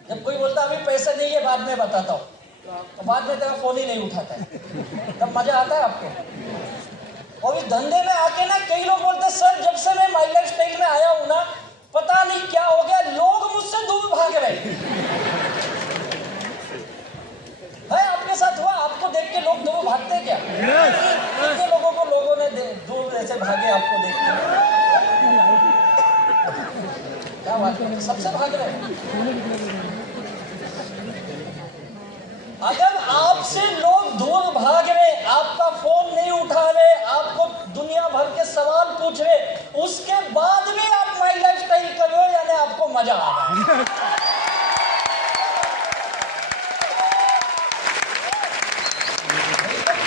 जब कोई बोलता अभी पैसा नहीं है, बाद में बताता हूँ, तो बाद में तेरा फोन ही नहीं उठाता है, तब मजा आता है आपको? और इस धंधे में आके ना कई लोग बोलते सर जब से मैं माई लाइफस्टाइल में आया हूं ना, पता नहीं क्या हो गया, लोग मुझसे दूर भाग रहे है। आपके साथ हुआ? आपको देख के लोग दूर भागते हैं क्या? कितने लोगों को लोगों ने दूर ऐसे भागे आपको देख के? क्या बात है, सबसे भाग रहे हैं। अगर आपसे लोग दूर भाग रहे, आपका फोन नहीं उठा रहे, आपको दुनिया भर के सवाल पूछ रहे, उसके बाद भी आप माई लाइफस्टाइल कर रहे हो, यानी आपको मजा आ रहा है।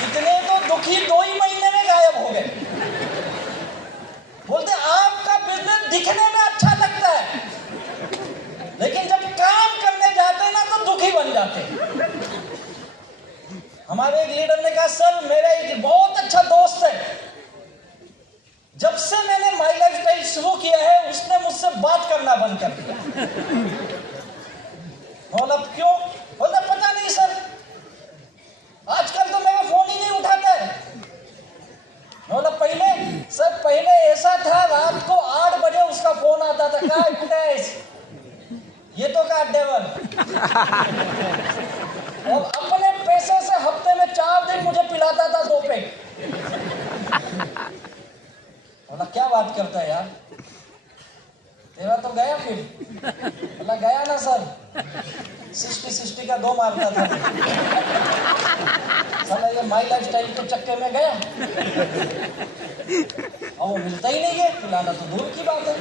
इतने तो दुखी 2 ही महीने में गायब हो गए। बोलते आपका बिजनेस दिखने में अच्छा लगता है, लेकिन जब काम करने जाते हैं ना तो दुखी बन जाते हैं। हमारे एक लीडर ने कहा सर मेरा एक बहुत अच्छा दोस्त है, जब से मैंने माई लाइफस्टाइल शुरू किया है उसने मुझसे बात करना बंद कर दिया। बोला क्यों? बोला पता नहीं सर, आजकल तो मेरा फोन ही नहीं उठाता है। बोला पहले? सर पहले ऐसा था, रात को 8 बजे उसका फोन आता था, कहा गुडेश ये तो कहा डेवर, और अपने पैसे से हफ्ते में 4 दिन मुझे पिलाता था 2 पेग। बोला क्या बात करता है यार, तेरा तो गया फिर? बोला गया ना सर, 60 का 2 मारता था। साला ये माई लाइफ स्टाइल के चक्कर में गया और वो मिलता ही नहीं है, खिलाना तो दूर की बात है।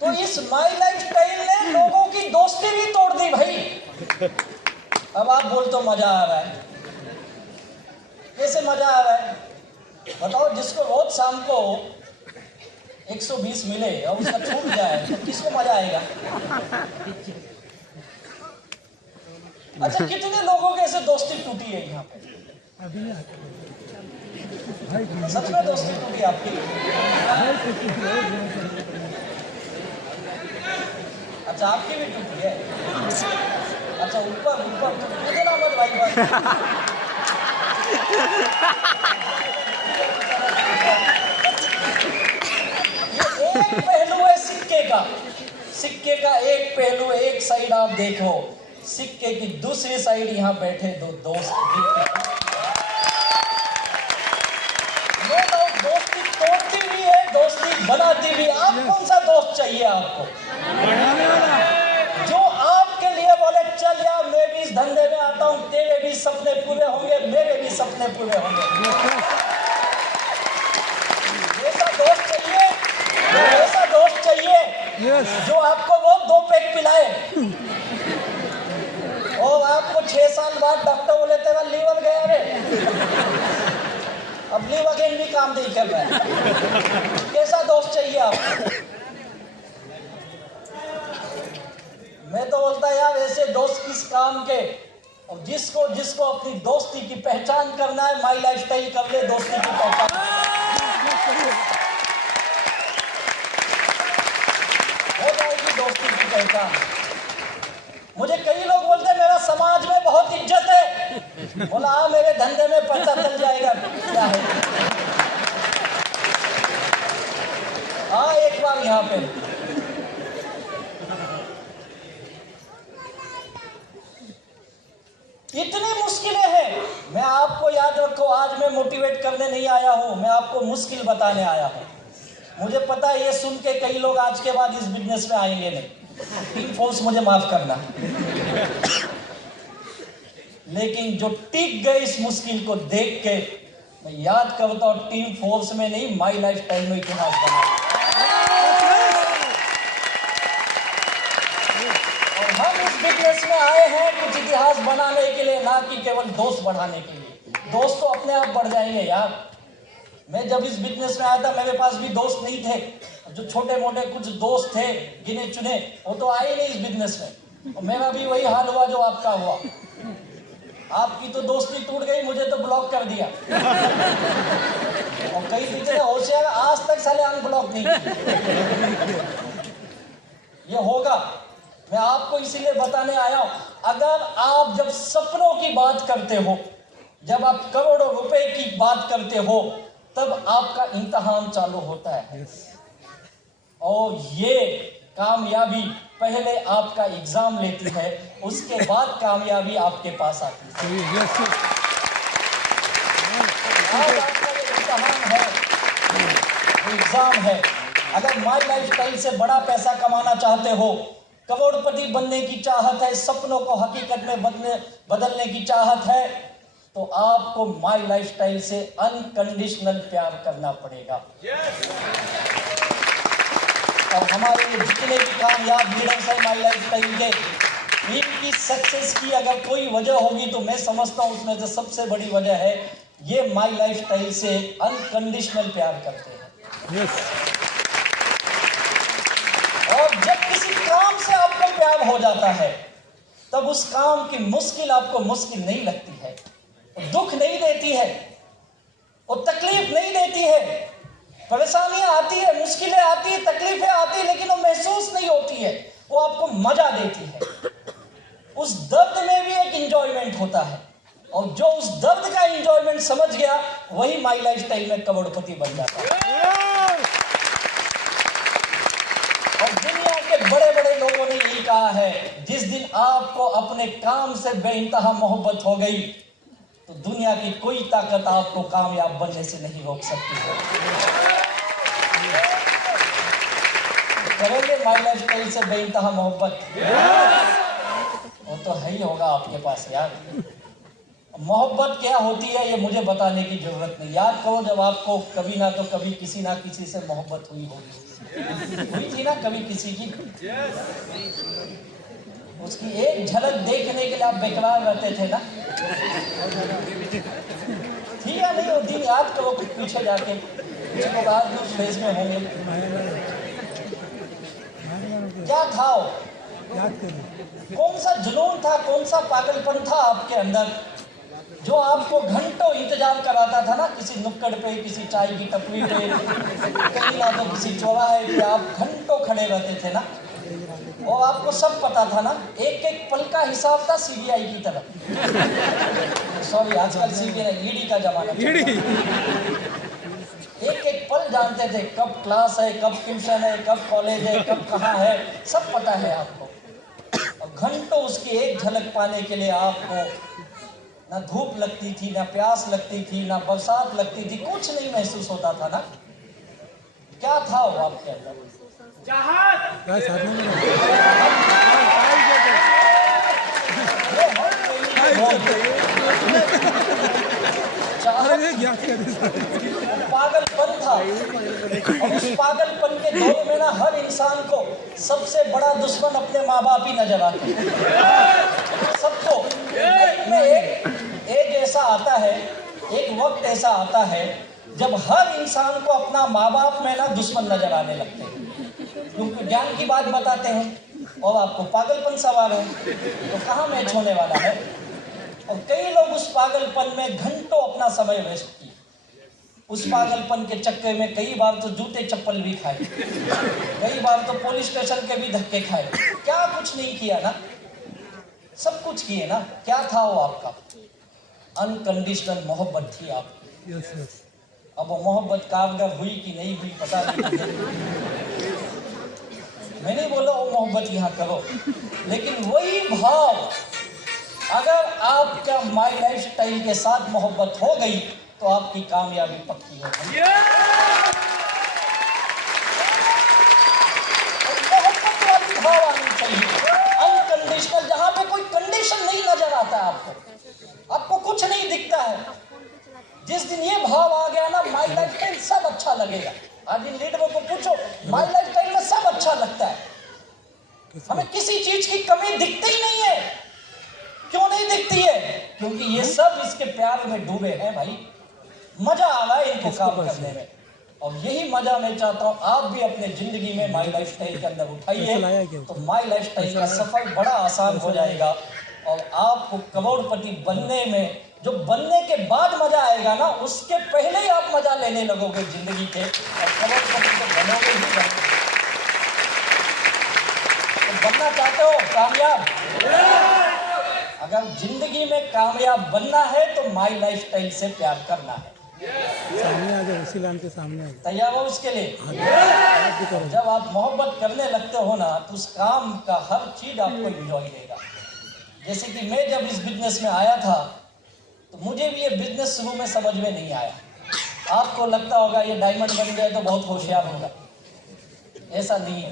तो इस माई लाइफ स्टाइल ने लोगों की दोस्ती भी तोड़ दी भाई। अब आप बोल तो मजा आ रहा है, कैसे मजा आ रहा है बताओ? जिसको रोज शाम को 120 मिले और उसका छूट जाए तो किसको मजा आएगा? अच्छा, कितने लोगों के ऐसे दोस्ती टूटी है यहाँ पे? अभी सच में दोस्ती टूटी आपकी? अच्छा, आपकी भी टूटी है। अच्छा, ऊपर ऊपर तो कितना मत भाई बस। ये एक पहलू है सिक्के का। सिक्के का एक पहलू, एक साइड आप देखो, सिक्के की दूसरी साइड यहाँ बैठे दो दोस्त। दोस्ती तोड़ती भी है, दोस्ती बनाती भी। आप कौन सा दोस्त चाहिए आपको? जो आपके लिए बोले चल यार मैं भी इस धंधे में आता हूँ, तेरे भी सपने पूरे होंगे, मेरे भी सपने पूरे होंगे। ऐसा दोस्त चाहिए, ऐसा दोस्त चाहिए जो आपको वो 2 पैक पिलाए और आपको 6 साल बाद डॉक्टर बोले तेरा लीवर गया रे, अब लीवर अगेन भी काम नहीं कर रहा है। कैसा दोस्त चाहिए आपको? मैं तो बोलता यार ऐसे दोस्त किस काम के। और जिसको अपनी दोस्ती की पहचान करना है, माई लाइफ स्टाइल कर ले दोस्ती की पहचान। हो जाएगी दोस्ती की पहचान। मुझे कई लोग बोलते हैं मेरा समाज में बहुत इज्जत है। बोला हाँ, मेरे धंधे में पता चल जाएगा क्या है। हाँ, एक बार यहाँ पे इतनी मुश्किलें हैं। मैं आपको याद रखो, आज मैं मोटिवेट करने नहीं आया हूं, मैं आपको मुश्किल बताने आया हूं। मुझे पता है ये सुन के कई लोग आज के बाद इस बिजनेस में आएंगे नहीं। टीम फोर्स मुझे माफ करना, लेकिन जो टिक गए इस मुश्किल को देख के, मैं याद करता हूं टीम फोर्स में नहीं, माई लाइफ स्टाइल में इतिहास बना। और हम इस बिजनेस में आए हैं कुछ इतिहास बनाने के लिए, ना कि केवल दोस्त बढ़ाने के लिए। दोस्त तो अपने आप बढ़ जाएंगे यार। मैं जब इस बिजनेस में आया था मेरे पास भी दोस्त नहीं थे। जो छोटे मोटे कुछ दोस्त थे गिने चुने, वो तो आए नहीं इस बिजनेस में। और मेरा भी वही हाल हुआ जो आपका हुआ। आपकी तो दोस्ती टूट गई, मुझे तो ब्लॉक कर दिया। और कई इतने होशियार आज तक साले अनब्लॉक नहीं किए। ये होगा, मैं आपको इसीलिए बताने आया हूं। अगर आप जब सपनों की बात करते हो, जब आप करोड़ों रुपए की बात करते हो, तब आपका इम्तिहान चालू होता है। और ये कामयाबी पहले आपका एग्जाम लेती है, उसके बाद कामयाबी आपके पास आती है। आज आपका ये इम्तिहान है, एग्जाम है। अगर माई लाइफ स्टाइल से बड़ा पैसा कमाना चाहते हो, करोड़पति बनने की चाहत है, सपनों को हकीकत में बदलने की चाहत है, तो आपको माई लाइफ स्टाइल से अनकंडीशनल प्यार करना पड़ेगा। और हमारे जितने भी कामयाब लीडर्स हैं माई लाइफ स्टाइल के, इनकी सक्सेस की अगर कोई वजह होगी तो मैं समझता हूं उसमें से सबसे बड़ी वजह है ये माई लाइफ स्टाइल से अनकंडीशनल प्यार करते हैं। और जब किसी काम से आपको प्यार हो जाता है, तब उस काम की मुश्किल आपको मुश्किल नहीं लगती है, दुख नहीं देती है, और तकलीफ नहीं देती है। परेशानियां आती है, मुश्किलें आती है, तकलीफें आती है, लेकिन वो महसूस नहीं होती है, वो आपको मजा देती है। उस दर्द में भी एक इंजॉयमेंट होता है, और जो उस दर्द का इंजॉयमेंट समझ गया वही माई लाइफ स्टाइल में करोड़पति बन जाता है। और दुनिया के बड़े बड़े लोगों ने यही कहा है, जिस दिन आपको अपने काम से बेइंतहा मोहब्बत हो गई, तो दुनिया की कोई ताकत आपको कामयाब बनने से नहीं रोक सकती है। करोगे माई लाइफ स्टाइल से बेइंतहा मोहब्बत? वो तो है ही होगा आपके पास यार। मोहब्बत क्या होती है ये मुझे बताने की जरूरत नहीं। याद करो जब आपको कभी ना तो कभी किसी ना किसी से मोहब्बत हुई होगी, हुई थी ना कभी किसी की। उसकी एक झलक देखने के लिए आप बेकरार रहते थे ना, थी या नहीं? वो दिन याद करो कुछ पीछे जाके, उसके बाद उस फेज में होंगे। क्या था वो? याद करो। कौन सा जुनून था, कौन सा पागलपन था आपके अंदर जो आपको घंटों इंतजार कराता था ना, किसी नुक्कड़ पे, किसी चाय की टपरी पे, कहीं ना तो किसी चौराहे पे आप घंटों खड़े रहते थे ना, और आपको सब पता था ना, एक एक पल का हिसाब था सीबीआई की तरह। सॉरी, आजकल सीबीआई ईडी का जमाना चल रहा है। एक एक पल जानते थे, कब क्लास है, कब ट्यूशन है, कब कॉलेज है, कब कहाँ है, सब पता है आपको। और घंटों उसकी एक झलक पाने के लिए आपको ना धूप लगती थी, ना प्यास लगती थी, ना बरसात लगती थी, कुछ नहीं महसूस होता था ना। क्या था वो आपके अंदर? क्या साथ में याद कर पागलपन था। और उस पागलपन के दौर में ना हर इंसान को सबसे बड़ा दुश्मन अपने माँ बाप ही नजर आते हैं सबको। में एक ऐसा आता है, एक वक्त ऐसा आता है जब हर इंसान को अपना माँ बाप में ना दुश्मन नजर आने लगते हैं, क्योंकि ज्ञान की बात बताते हैं और आपको पागलपन सवार है, तो कहाँ मैच होने वाला है। और कई लोग उस पागलपन में घंटों अपना समय वेस्ट किए। उस पागलपन के चक्कर में कई बार तो जूते चप्पल भी खाए, कई बार तो पुलिस स्टेशन के भी धक्के खाए। क्या कुछ नहीं किया ना, सब कुछ किए ना। क्या था वो आपका? अनकंडीशनल मोहब्बत थी आपकी। Yes yes. अब वो मोहब्बत कारगर हुई कि नहीं हुई पता नहीं। मैं नहीं बोला वो मोहब्बत यहाँ करो, लेकिन वही भाव अगर आपका माई लाइफ स्टाइल के साथ मोहब्बत हो गई तो आपकी कामयाबी पक्की है। मोहब्बत वाली भाव आनी चाहिए, अनकंडीशनल, जहां पे कोई कंडीशन नहीं नजर आता आपको कुछ नहीं दिखता है। जिस दिन ये भाव आ गया ना, माई लाइफ स्टाइल सब अच्छा लगेगा। आज इन लीडरों को पूछो, माई लाइफ स्टाइल में सब अच्छा लगता है, हमें किसी चीज की कमी दिखती ही नहीं है। क्यों नहीं दिखती है? क्योंकि ये सब इसके प्यार में डूबे हैं भाई। मजा आ रहा है इनको काम करने में, और यही मजा मैं चाहता हूँ आप भी अपने जिंदगी में माई लाइफ स्टाइल के अंदर उठाइए, तो माई लाइफ स्टाइल का सफर बड़ा आसान हो जाएगा। और आपको करोड़पति बनने में, जो बनने के बाद मजा आएगा ना, उसके पहले ही आप मजा लेने लगोगे जिंदगी के, और करोड़पति तो बनोगे ही बनोगे। तो बनना चाहते हो कामयाब? अगर जिंदगी में कामयाब बनना है तो माई लाइफ स्टाइल से प्यार करना है। सामने आ जाओ, उसी लाइन के सामने आ जाओ। तैयार हो इसके लिए? जब आप मोहब्बत करने लगते हो ना, तो उस काम का हर चीज आपको एंजॉय देगा। जैसे कि मैं जब इस बिजनेस में आया था, तो मुझे भी ये बिजनेस शुरू में समझ में नहीं आया। आपको लगता होगा ये डायमंड बन गया तो बहुत होशियार होगा, ऐसा नहीं है।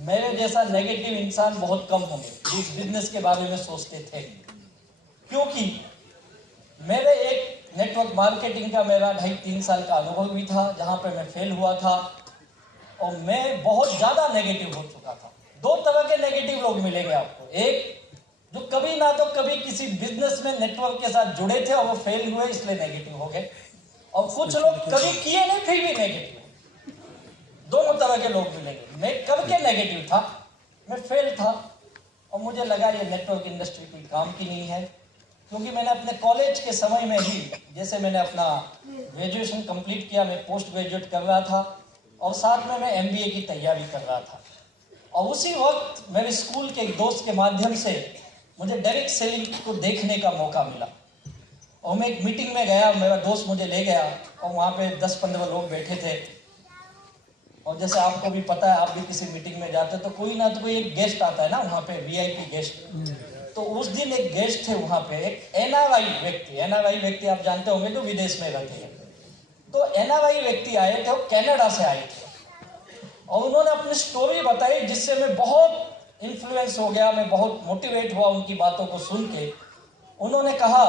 मेरे जैसा नेगेटिव इंसान बहुत कम होंगे जो इस बिजनेस के बारे में सोचते थे, क्योंकि मेरे एक नेटवर्क मार्केटिंग का मेरा 2.5-3 साल का अनुभव भी था, जहां पे मैं फेल हुआ था और मैं बहुत ज़्यादा नेगेटिव हो चुका था। दो तरह के नेगेटिव लोग मिलेंगे आपको, एक जो कभी ना तो कभी किसी बिजनेस में नेटवर्क के साथ जुड़े थे और वो फेल हुए इसलिए नेगेटिव हो गए, और कुछ लोग कभी किए नहीं फिर भी नेगेटिव। दोनों तरह के लोग मिलेंगे। मैं करके नेगेटिव था, मैं फेल था, और मुझे लगा ये नेटवर्क इंडस्ट्री कोई काम की नहीं है, क्योंकि मैंने अपने कॉलेज के समय में ही, जैसे मैंने अपना ग्रेजुएशन कंप्लीट किया, मैं पोस्ट ग्रेजुएट कर रहा था और साथ में मैं MBA की तैयारी कर रहा था। और उसी वक्त मेरे स्कूल के एक दोस्त के माध्यम से मुझे डायरेक्ट सेलिंग को देखने का मौका मिला, और मैं एक मीटिंग में गया, मेरा दोस्त मुझे ले गया और वहाँ पे 10-15 लोग बैठे थे। और जैसे आपको भी पता है, आप भी किसी मीटिंग में जाते तो कोई ना तो कोई एक गेस्ट आता है ना वहाँ पे, VIP गेस्ट। तो उस दिन एक गेस्ट थे वहाँ पे, एक NRI व्यक्ति आप जानते होंगे जो विदेश में रहते हैं। तो NRI व्यक्ति आए थे, वो कनाडा से आए थे, और उन्होंने अपनी स्टोरी बताई जिससे मैं बहुत इन्फ्लुएंस हो गया, मैं बहुत मोटिवेट हुआ उनकी बातों को सुन के। उन्होंने कहा,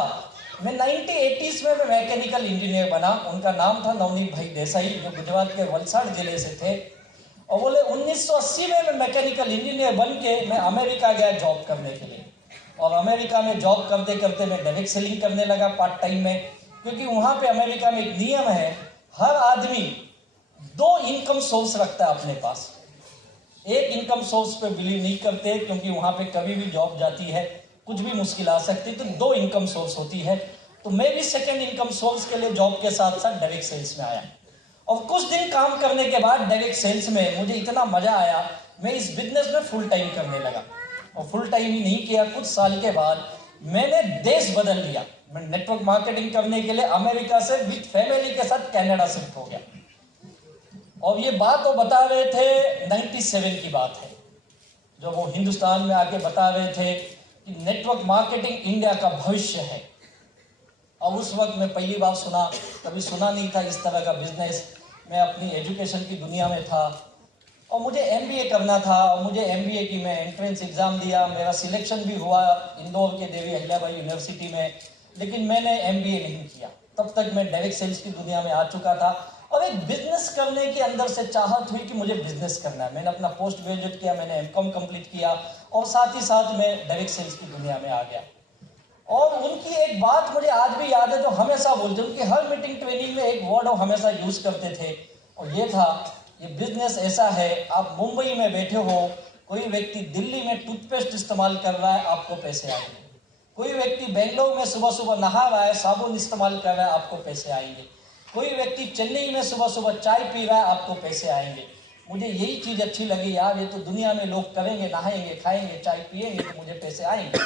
मैं 1980s में मैं मैकेनिकल इंजीनियर बना। उनका नाम था नवनीत भाई देसाई, जो गुजरात के वलसाड जिले से थे। और बोले 1980 में मैं मैकेनिकल इंजीनियर बन के मैं अमेरिका गया जॉब करने के लिए। और अमेरिका में जॉब करते करते मैं डायरेक्ट सेलिंग करने लगा पार्ट टाइम में, क्योंकि वहाँ पे अमेरिका में एक नियम है, हर आदमी 2 इनकम सोर्स रखता है अपने पास। एक इनकम सोर्स पे बिलीव नहीं करते, क्योंकि वहाँ पे कभी भी जॉब जाती है, कुछ भी मुश्किल आ सकती है, तो 2 इनकम सोर्स होती है। तो मैं भी सेकेंड इनकम सोर्स के लिए जॉब के साथ साथ डायरेक्ट सेल्स में आया। और कुछ दिन काम करने के बाद डायरेक्ट सेल्स में मुझे इतना मजा आया, मैं इस बिजनेस में फुल टाइम करने लगा। और फुल टाइम ही नहीं किया, कुछ साल के बाद मैंने देश बदल दिया। मैं नेटवर्क मार्केटिंग करने के लिए अमेरिका से विद फैमिली के साथ कनाडा शिफ्ट हो गया। और ये बात वो बता रहे थे 97 की बात है, जो वो हिंदुस्तान में आके बता रहे थे कि नेटवर्क मार्केटिंग इंडिया का भविष्य है। और उस वक्त मैं पहली बार सुना, कभी सुना नहीं था इस तरह का बिजनेस। मैं अपनी एजुकेशन की दुनिया में था और मुझे एमबीए करना था। और मुझे एमबीए की मैं एंट्रेंस एग्ज़ाम दिया, मेरा सिलेक्शन भी हुआ इंदौर के देवी अहिल्याबाई यूनिवर्सिटी में, लेकिन मैंने एमबीए नहीं किया। तब तक मैं डायरेक्ट सेल्स की दुनिया में आ चुका था और एक बिजनेस करने के अंदर से चाहत हुई कि मुझे बिजनेस करना है। मैंने अपना पोस्ट ग्रेजुएट किया, मैंने एमकॉम कंप्लीट किया और साथ ही साथ मैं डायरेक्ट सेल्स की दुनिया में आ गया। और उनकी एक बात मुझे आज भी याद है, जो हमेशा बोलते, उनकी हर मीटिंग ट्रेनिंग में एक वर्ड वो हमेशा यूज करते थे, और ये था, ये बिजनेस ऐसा है, आप मुंबई में बैठे हो, कोई व्यक्ति दिल्ली में टूथपेस्ट इस्तेमाल कर रहा है, आपको पैसे आएंगे। कोई व्यक्ति बेंगलोर में सुबह सुबह नहा रहा है, साबुन इस्तेमाल कर रहा है, आपको पैसे आएंगे। कोई व्यक्ति चेन्नई में सुबह सुबह चाय पी रहा है, आपको पैसे आएंगे। मुझे यही चीज़ अच्छी लगी, यार ये तो दुनिया में लोग करेंगे, नहाएंगे, खाएंगे, चाय पिएंगे, तो मुझे पैसे आएंगे।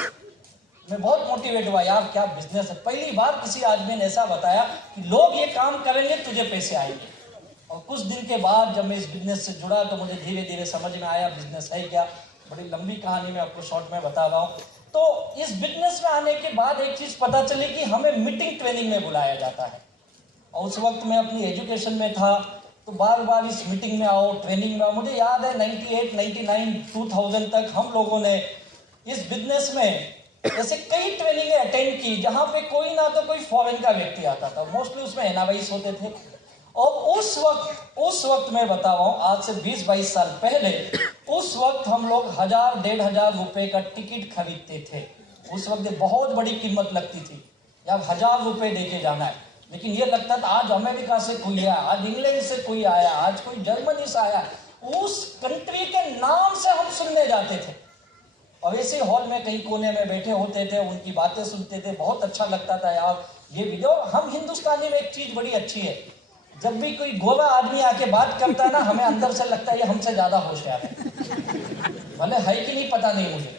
मैं बहुत मोटिवेट हुआ, यार क्या बिजनेस है। पहली बार किसी आदमी ने ऐसा बताया कि लोग ये काम करेंगे, तुझे पैसे आएंगे। और कुछ दिन के बाद जब मैं इस बिजनेस से जुड़ा तो मुझे धीरे धीरे समझ में आया बिजनेस है क्या। बड़ी लंबी कहानी मैं आपको शॉर्ट में बता रहा हूँ। तो इस बिजनेस में आने के बाद एक चीज़ पता चली कि हमें मीटिंग ट्रेनिंग में बुलाया जाता है। और उस वक्त मैं अपनी एजुकेशन में था, तो बार बार इस मीटिंग में आओ, ट्रेनिंग में आओ। मुझे याद है 98, 99, 2000 तक हम लोगों ने इस बिजनेस में ऐसे कई ट्रेनिंगें अटेंड की, जहाँ पे कोई ना तो कोई फॉरेन का व्यक्ति आता था, मोस्टली उसमें एनावाइस होते थे। और उस वक्त मैं बता रहा हूँ, आज से 20-22 साल पहले, उस वक्त हम लोग 1000-1500 रुपए का टिकट खरीदते थे। उस वक्त बहुत बड़ी कीमत लगती थी, या 1000 रुपए देके जाना है। लेकिन ये लगता था आज अमेरिका से कोई आया, आज इंग्लैंड से कोई आया, आज कोई जर्मनी से आया, उस कंट्री के नाम से हम सुनने जाते थे। और ऐसे हॉल में कहीं कोने में बैठे होते थे, उनकी बातें सुनते थे, बहुत अच्छा लगता था यार ये वीडियो। हम हिंदुस्तानी में एक चीज़ बड़ी अच्छी है, जब भी कोई गोरा आदमी आके बात करता है ना, हमें अंदर से लगता है ये हमसे ज़्यादा होशियार है। भले है कि नहीं पता नहीं मुझे,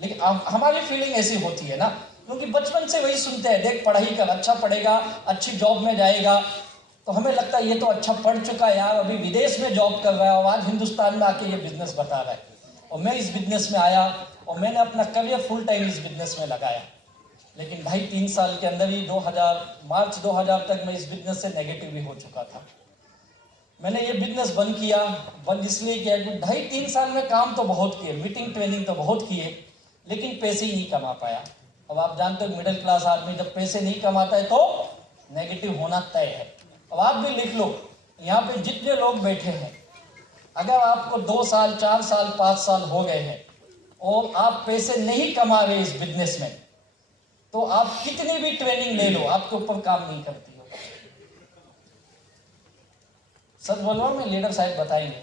लेकिन हमारी फीलिंग ऐसी होती है ना, क्योंकि बचपन से वही सुनते हैं, देख पढ़ाई कर, अच्छा पढ़ेगा, अच्छी जॉब में जाएगा, तो हमें लगता है ये तो अच्छा पढ़ चुका है यार, अभी विदेश में जॉब कर रहा है और आज हिंदुस्तान में आके ये बिजनेस बता रहा है। और मैं इस बिजनेस में आया और मैंने अपना करियर फुल टाइम इस बिजनेस में लगाया। लेकिन 2.5-3 साल के अंदर ही मार्च 2000 तक मैं इस बिजनेस से नेगेटिव भी हो चुका था। मैंने ये बिजनेस बंद किया। बंद इसलिए किया कि 2.5-3 साल में काम तो बहुत किए, मीटिंग ट्रेनिंग तो बहुत किए, लेकिन पैसे ही नहीं कमा पाया। अब आप जानते हो मिडिल क्लास आदमी जब पैसे नहीं कमाता है तो नेगेटिव होना तय है। अब आप भी लिख लो, यहाँ पे जितने लोग बैठे हैं, अगर आपको 2 साल, 4 साल, 5 साल हो गए हैं और आप पैसे नहीं कमा रहे इस बिजनेस में, तो आप कितनी भी ट्रेनिंग ले लो, आपके ऊपर काम नहीं करती हो। सच बोल रहा हूं मैं, लीडर साहब बताएंगे,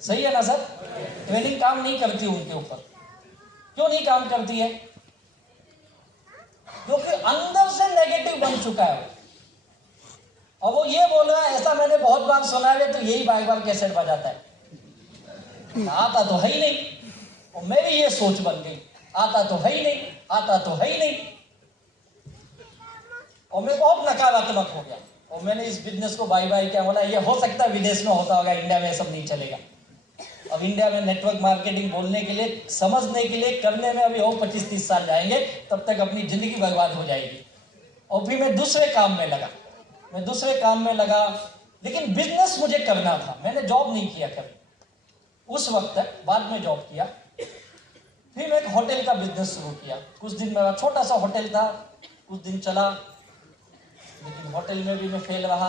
सही है ना सर? ट्रेनिंग काम नहीं करती उनके ऊपर। क्यों नहीं काम करती है? क्योंकि अंदर से नेगेटिव बन चुका है। और वो ये बोल रहा है, ऐसा मैंने बहुत बार सुना है, तो यही बार बार कैसेट बजाता है, आता तो है ही नहीं। और मेरी ये सोच बन गई, आता तो है ही नहीं, आता तो है ही नहीं। और मैं बहुत नकारात्मक हो गया और मैंने इस बिजनेस को बाय बाय किया। बोला ये हो सकता है विदेश में होता होगा, इंडिया में सब नहीं चलेगा। अब इंडिया में नेटवर्क मार्केटिंग बोलने के लिए, समझने के लिए, करने में अभी और 25-30 साल जाएंगे, तब तक अपनी जिंदगी बर्बाद हो जाएगी। और फिर मैं दूसरे काम में लगा, लेकिन बिजनेस मुझे करना था। मैंने जॉब नहीं किया कभी। उस वक्त तक, बाद में जॉब किया। फिर मैं एक होटल का बिजनेस शुरू किया। कुछ दिन मेरा छोटा सा होटल था, कुछ दिन चला, लेकिन होटल में भी मैं फेल रहा।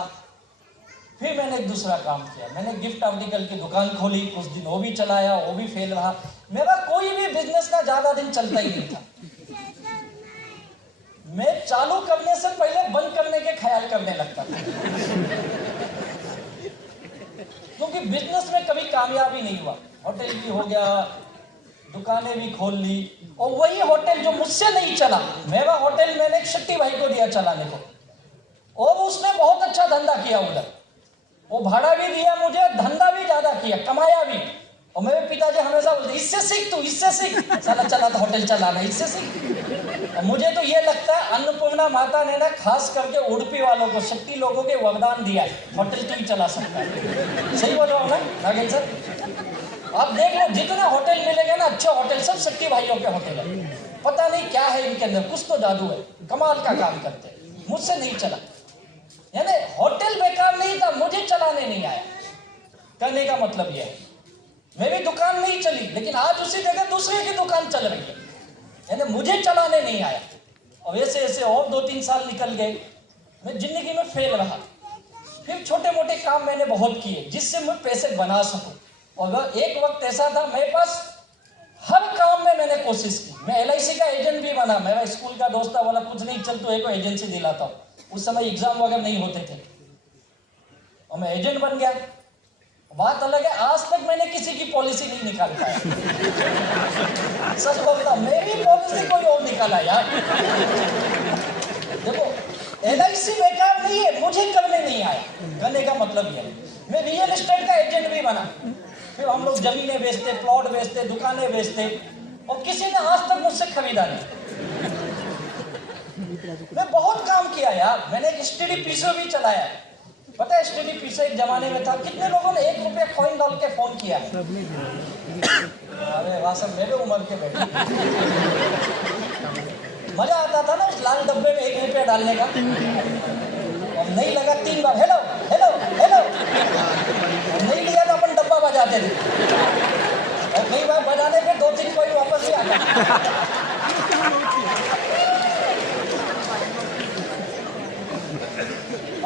फिर मैंने एक दूसरा काम किया, मैंने गिफ्ट आर्टिकल की दुकान खोली, कुछ दिन वो भी चलाया, वो भी फेल रहा। मेरा कोई भी बिजनेस ना ज्यादा दिन चलता ही नहीं था। मैं चालू करने से पहले बंद करने के ख्याल करने लगता था, क्योंकि बिजनेस में कभी कामयाबी नहीं हुआ। होटल भी हो गया, दुकानें भी खोल ली, और वही होटल जो मुझसे नहीं चला, मेरा होटल मैंने एक शक्ति भाई को दिया चलाने को, और उसने बहुत अच्छा धंधा किया उधर। वो भाड़ा भी दिया मुझे, धंधा भी ज्यादा किया, कमाया भी। और मेरे पिताजी हमेशा बोलते, इससे सीख, तू इससे सीख, साला चला तो होटल चलाना, इससे सीख। और मुझे तो ये लगता है अन्नपूर्णा माता ने ना खास करके उड़पी वालों को, शक्ति लोगों के वरदान दिया है, होटल तू ही चला सकता है। सही बोल रहा हूँ ना नागेंद्र सर? आप देख लो, जितने होटल मिलेंगे ना अच्छे होटल, सब शक्ति भाइयों के होटल है। पता नहीं क्या है इनके अंदर, कुछ तो जादू है, कमाल का काम करते हैं। मुझसे नहीं चला, यानी होटल बेकार नहीं था, मुझे चलाने नहीं आया। कहने का मतलब यह है, मेरी दुकान नहीं चली, लेकिन आज उसी जगह दूसरे की दुकान चल रही है, यानी मुझे चलाने नहीं आया। और ऐसे ऐसे और 2-3 साल निकल गए, मैं जिंदगी में फेल रहा। फिर छोटे मोटे काम मैंने बहुत किए जिससे मैं पैसे बना सकूं। और एक वक्त ऐसा था, मेरे पास हर काम में मैंने कोशिश की। मैं LIC का एजेंट भी बना। मेरा स्कूल का दोस्त था, बोला कुछ नहीं, चल तो एक एजेंसी दिलाता हूँ। उस समय एग्जाम वगैरह नहीं होते थे, और मैं एजेंट बन गया। बात अलग है, आज तक मैंने किसी की पॉलिसी नहीं निकाल पाया। सच बोलता, मेरी पॉलिसी कोई और निकाला यार। देखो, LIC बेकार नहीं है, मुझे करने नहीं आया। करने का मतलब यह है, मैं रियल एस्टेट का एजेंट भी बना। फिर हम लोग जमीनें बेचते, प्लॉट बेचते, दुकानें बेचते, और किसी ने आज तक मुझसे खरीदा नहीं। मैं बहुत काम किया यार। मैंने एक STD पीसो भी चलाया। पता है STD पीसो एक जमाने में था, कितने लोगों ने 1 रुपया कॉइन डाल के फोन किया है। अरे वाह, सब मेरे उम्र के बैठे। मजा आता था ना उस लाल डब्बे में 1 रुपया डालने का। और नहीं लगा 3 बार हेलो हेलो हेलो, और नहीं लिया तो अपन डब्बा बजाते थे, और कई बार बजाने पे 2-3 कॉइन वापस ही आता।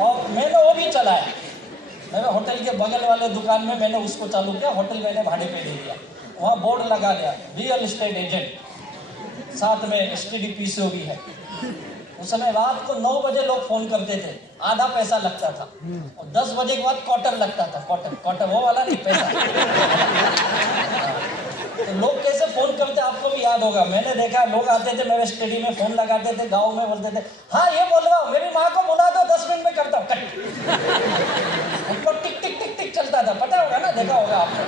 और मैंने वो भी चलाया। मेरे होटल के बगल वाले दुकान में मैंने उसको चालू किया, होटल मैंने भाड़े पे दे दिया। वहाँ बोर्ड लगा दिया, रियल एस्टेट एजेंट, साथ में STD पीसो भी है। उस समय रात को 9 बजे लोग फोन करते थे, आधा पैसा लगता था, और 10 बजे के बाद क्वार्टर लगता था। क्वार्टर वो वाला नहीं, पैसा। तो लोग कैसे फोन करते आपको भी याद होगा। मैंने देखा लोग आते थे मेरे STD में, फोन लगाते थे, गाँव में बोलते थे, हाँ ये बोल रहा हूँ, मेरी माँ को बुला दो, 10 मिनट में करता हूँ, कट। उनको टिक टिक टिक टिक चलता था, पता होगा ना, देखा होगा आपने।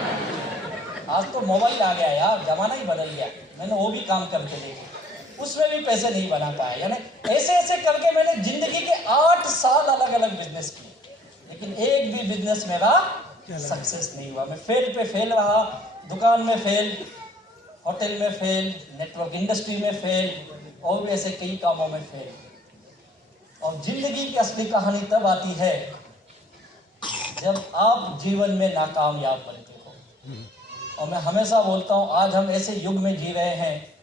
आज तो मोबाइल आ गया यार, जमाना ही बदल गया। मैंने वो भी काम करके देखे, उसमें भी पैसे नहीं बना पाया। यानी ऐसे ऐसे करके मैंने जिंदगी के 8 साल अलग अलग बिजनेस किए, लेकिन एक भी बिजनेस मेरा सक्सेस नहीं हुआ। मैं फेल पे फेल रहा, दुकान में फेल, होटल में फेल, नेटवर्क इंडस्ट्री में फेल, और भी ऐसे कई कामों में फेल। और जिंदगी की असली कहानी तब आती है जब आप जीवन में नाकामयाब बनते हो। और मैं हमेशा बोलता हूँ, आज हम ऐसे युग में जी रहे हैं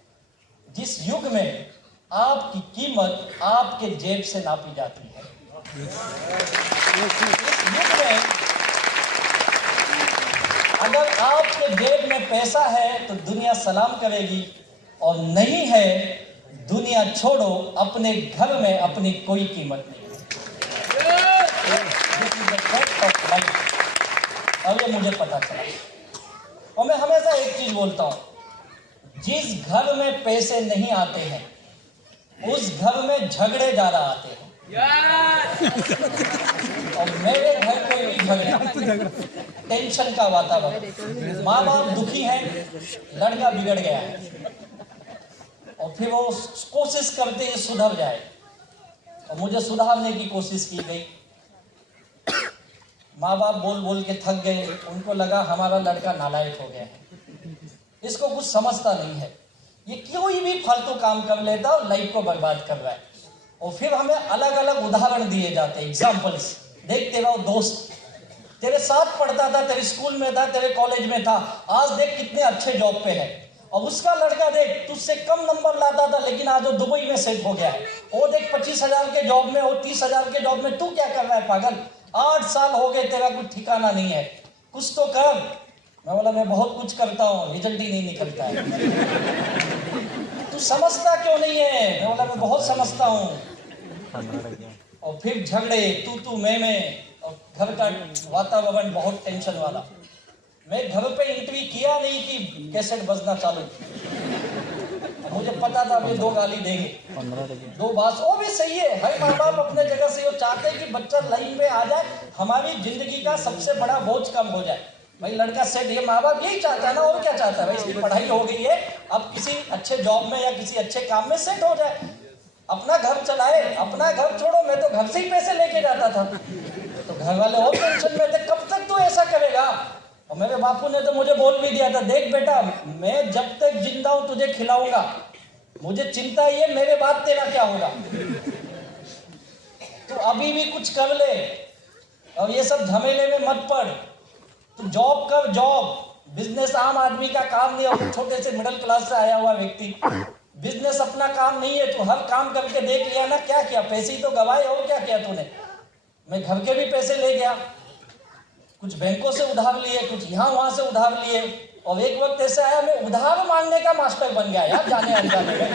जिस युग में आपकी कीमत आपके जेब से नापी जाती है। इस युग में अगर आपके जेब में पैसा है तो दुनिया सलाम करेगी, और नहीं है, दुनिया छोड़ो, अपने घर में अपनी कोई कीमत नहीं है। और ये मुझे पता चला। और मैं हमेशा एक चीज बोलता हूं, जिस घर में पैसे नहीं आते हैं उस घर में झगड़े ज्यादा आते हैं। और मेरे घर कोई भी झगड़े, टेंशन का वातावरण, माँ बाप दुखी हैं, लड़का बिगड़ गया है, और फिर वो कोशिश करते हैं सुधर जाए, और मुझे सुधारने की कोशिश की गई। माँ बाप बोल बोल के थक गए, उनको लगा हमारा लड़का नालायक हो गया है, इसको कुछ समझता नहीं है, ये कोई भी फालतू काम कर लेता और लाइफ को बर्बाद कर रहा है। और फिर हमें अलग अलग उदाहरण दिए जाते हैं, एग्जाम्पल्स देखते रहो। दोस्त तेरे साथ पढ़ता था, तेरे स्कूल में था, तेरे कॉलेज में था, आज देख कितने अच्छे जॉब पे है। और उसका लड़का देख तुझसे कम नंबर लाता था लेकिन आज वो दुबई में सेट हो गया है। वो देख 25,000 के जॉब में, वो 30,000 के जॉब में, तू क्या कर रहा है पागल? 8 साल हो गए, तेरा कुछ ठिकाना नहीं है, कुछ तो कर। मैं बोला मैं बहुत कुछ करता हूँ, रिजल्ट ही नहीं निकलता है। तू समझता क्यों नहीं है? मैं बोला मैं बहुत समझता हूँ। और फिर झगड़े, तू मैं, और घर का वातावरण बहुत टेंशन वाला। मैं घर पे एंट्री किया नहीं कि कैसेट बजना चालू, मुझे पता था वे 2 गाली देंगे, 2 बात। वो भी सही है, हर माँ बाप अपने जगह से वो चाहते हैं कि बच्चा लाइन में आ जाए, हमारी जिंदगी का सबसे बड़ा बोझ कम हो जाए। भाई लड़का सेट, ये माँ बाप यही चाहता है ना, और क्या चाहता है भाई? इसकी पढ़ाई हो गई है, अब किसी अच्छे जॉब में या किसी अच्छे काम में सेट हो जाए, अपना घर चलाए। अपना घर छोड़ो, मैं तो घर से ही पैसे लेके जाता था, तो घर वाले और टेंशन में थे, कब तक तू ऐसा करेगा? और मेरे बापू ने तो मुझे बोल भी दिया था, देख बेटा मैं जब तक जिंदा हूं तुझे खिलाऊंगा, मुझे चिंता ये मेरे बाद तेरा क्या होगा। तो अभी भी कुछ कर ले और ये सब झमेले में मत पड़। तू जॉब कर, जॉब। बिजनेस आम आदमी का काम नहीं है, छोटे से मिडिल क्लास से आया हुआ व्यक्ति, बिजनेस अपना काम नहीं है। तू हर काम करके देख लिया ना, क्या किया? पैसे ही तो गवाए, और क्या किया तूने? मैं घर के भी पैसे ले गया, कुछ बैंकों से उधार लिए, कुछ यहाँ वहां से उधार लिए, और एक वक्त ऐसा आया मैं उधार मांगने का मास्टर बन गया यार, जाने अनजाने में।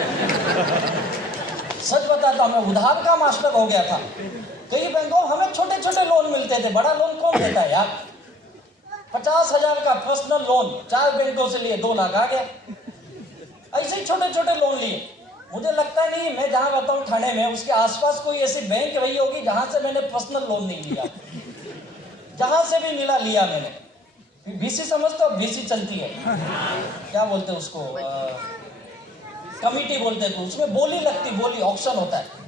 सच बताता हूं, मैं उधार का मास्टर हो गया था। कई बैंकों हमें छोटे छोटे लोन मिलते थे, बड़ा लोन कौन देता है यार? 50,000 का पर्सनल लोन 4 बैंकों से लिए, 2 लाख आ गया। ऐसे ही छोटे छोटे लोन लिए। मुझे लगता नहीं मैं जहां रहता हूँ ठाणे में, उसके आसपास कोई ऐसी बैंक रही होगी जहां से मैंने पर्सनल लोन नहीं लिया। जहां से भी मिला लिया मैंने। बीसी समझते हो? बीसी चलती है, क्या बोलते हैं उसको, कमिटी बोलते थे। उसमें बोली लगती, बोली ऑक्शन होता है।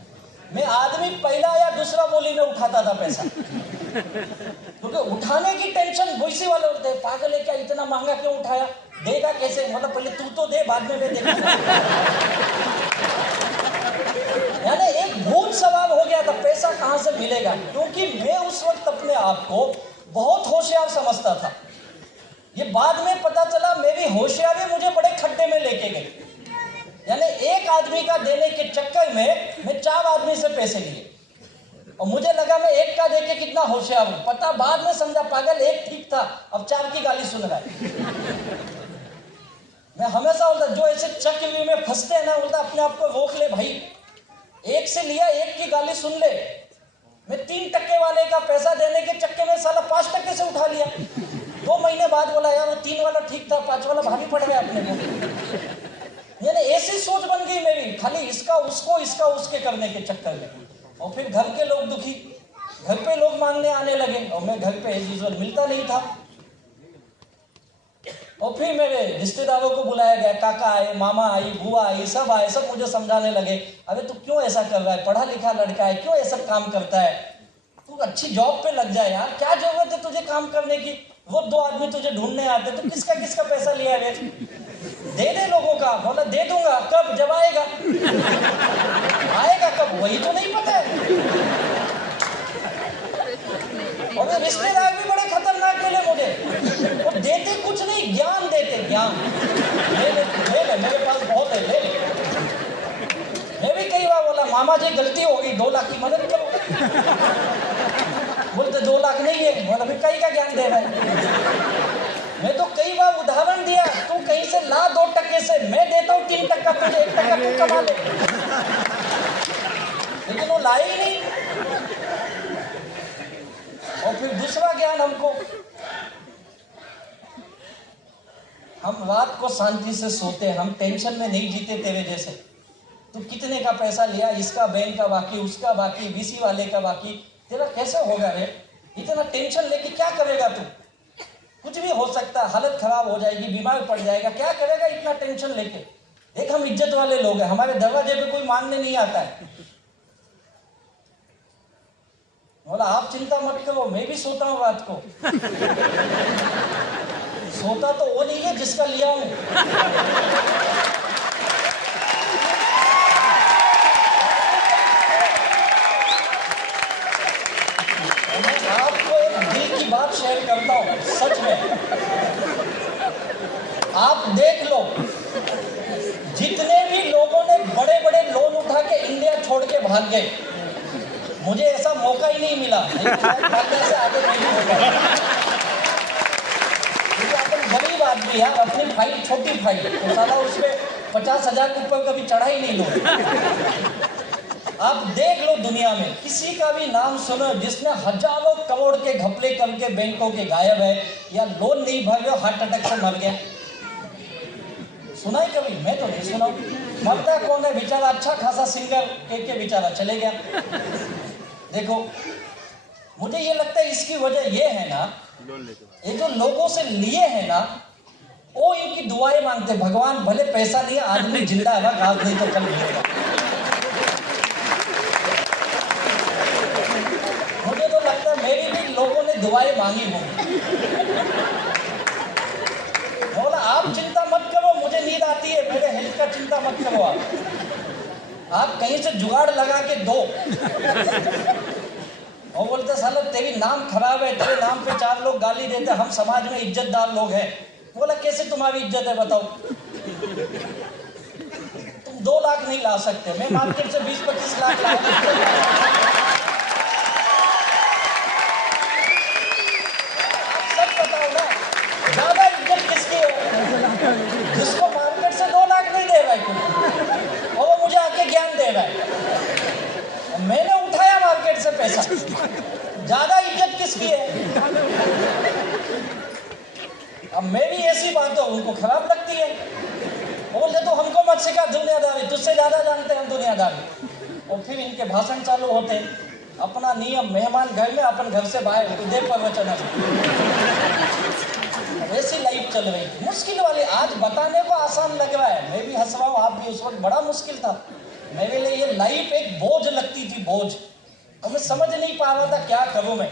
मैं आदमी पहला या दूसरा बोली में उठाता था पैसा, क्योंकि उठाने की टेंशन बीसी वाले होते हैं। पागल है क्या, इतना महंगा क्यों उठाया, देगा कैसे? मतलब पहले तू तो दे, बाद में मैं देखूंगा। यानी एक भूत सवाल हो गया था, पैसा कहां से मिलेगा? क्योंकि मैं उस वक्त अपने आप को बहुत होशियार समझता था। ये बाद में पता चला मेरी होशियारी मुझे बड़े खड्डे में लेके गई। यानी एक आदमी का देने के चक्कर में मैं 4 आदमी से पैसे लिए, और मुझे लगा मैं एक का देके कितना होशियार हूं। पता बाद में समझा पागल, एक ठीक था, अब 4 की गाली सुन रहा है। मैं हमेशा बोलता, जो ऐसे चक्रव्यूह में फंसते हैं ना, बोलता अपने आप को रोक ले भाई। एक से लिया, एक की गाली सुन ले। मैं 3% वाले का पैसा देने के चक्कर में साला 5% से उठा लिया। 2 महीने बाद बोला यार वो 3 वाला ठीक था, 5 वाला भारी पड़ गया अपने को। यानी ऐसी सोच बन गई मेरी, खाली इसका उसको, इसका उसके करने के चक्कर में। और फिर घर के लोग दुखी, घर पे लोग मांगने आने लगे, और मैं घर पे एज यूजुअल मिलता नहीं था। और फिर मेरे रिश्तेदारों को बुलाया गया, काका आए, मामा आई, बुआ आई, सब आए, सब मुझे समझाने लगे, अरे तू क्यों ऐसा कर रहा है, पढ़ा लिखा लड़का है, क्यों ऐसा काम करता है, तू अच्छी जॉब पे लग जाए यार, क्या जरूरत है तुझे काम करने की? वो 2 आदमी तुझे ढूंढने आते, तो किसका किसका पैसा लिया है? दे दे लोगों का। बोला दे दूंगा, कब? जब आएगा। आएगा कब वही तो नहीं पता है। और ये रिश्तेदार भी बड़े खतरनाक मिले मुझे, वो देते कुछ नहीं, ज्ञान देते, ज्ञान। ले ले, मेरे पास बहुत है, ले ले। मैं भी कई बार बोला मामा जी गलती हो गई, 2 लाख की मदद करो। बोलते 2 लाख नहीं है। बोला फिर कहीं का ज्ञान दे रहा है? मैं तो कई बार उदाहरण दिया, तू कहीं से ला 2% से, मैं देता हूँ 3%, तुझे 1% तू कमा ले। लेकिन वो लाए ही नहीं। और फिर दूसरा ज्ञान हमको, हम रात को शांति से सोते, हम टेंशन में नहीं जीते तेरे जैसे। तू कितने का पैसा लिया, इसका बैंक का बाकी, उसका बाकी, बीसी वाले का बाकी, तेरा कैसे होगा रे? इतना टेंशन लेके क्या करेगा तू? कुछ भी हो सकता है, हालत खराब हो जाएगी, बीमार पड़ जाएगा, क्या करेगा इतना टेंशन लेके? देख हम इज्जत वाले लोग हैं, हमारे दरवाजे पे कोई मांगने नहीं आता है। बोला आप चिंता मत करो, मैं भी सोता हूँ रात को। सोता तो वो नहीं है जिसका लिया हूं। मैं आपको एक दिल की बात शेयर छोड़ के भाग गए। मुझे ऐसा मौका ही नहीं मिला, नहीं तो शायद भागने से आगे नहीं होगा। क्योंकि अपन गरीब आदमी यार, अपनी फाइल छोटी फाइल, तो साला उसमें 50,000 के ऊपर कभी चढ़ा ही नहीं लो। आप देख लो दुनिया में किसी का भी नाम सुनो जिसने हजारों करोड़ के घपले करके बैंकों के गायब है या लोन नहीं भर रहे, हार्ट अटैक से मर गया। सुना है कभी? मैं तो नहीं सुना। मरता कौन है बेचारा? अच्छा खासा सिंगर के बेचारा चले गया। देखो, मुझे ये लगता है इसकी वजह ये है ना, ये जो लोगों से लिए है ना, वो इनकी दुआएं मांगते, भगवान भले पैसा नहीं, आदमी जिंदा है, आज नहीं तो कल मिलेगा। मुझे तो लगता है मेरी भी लोगों ने दुआएं मांगी होंगी। बोला आप चिंता मत करो, मुझे नींद आती है, मेरे हेल्थ का चिंता मत करो। आप कहीं से जुगाड़ लगा के दो। और बोलते साला तेरी नाम खराब है, तेरे नाम पे 4 लोग गाली देते, हम समाज में इज्जतदार लोग हैं। बोला कैसे तुम्हारी इज्जत है बताओ? तुम 2 लाख नहीं ला सकते, मैं मार्केट से 20-25 लाख ला। सच बताओ ना, ज्यादा इज्जत किसकी है? जिसको मार्केट से 2 लाख नहीं दे रहा है तुम, और वो मुझे आके ज्ञान दे रहा है। मैंने उठाया मार्केट से पैसा, ज्यादा इज्जत किसकी है? अब मेरी ऐसी बात तो उनको खराब लगती है। बोलते तो हमको मत सिखा दुनियादारी, तुझसे ज्यादा जानते हैं हम दुनियादारी। और फिर इनके भाषण चालू होते, अपना नियम, मेहमान घर में, अपन घर से बाहर, तुझे प्रवचन। ऐसी लाइफ चल रही थी, मुश्किल वाली। आज बताने को आसान लग रहा है, मैं भी हंस रहा हूँ, आप भी। उस वक्त बड़ा मुश्किल था मेरे लिए। ये लाइफ एक बोझ लगती थी, बोझ। और मैं समझ नहीं पा रहा था क्या करूं मैं।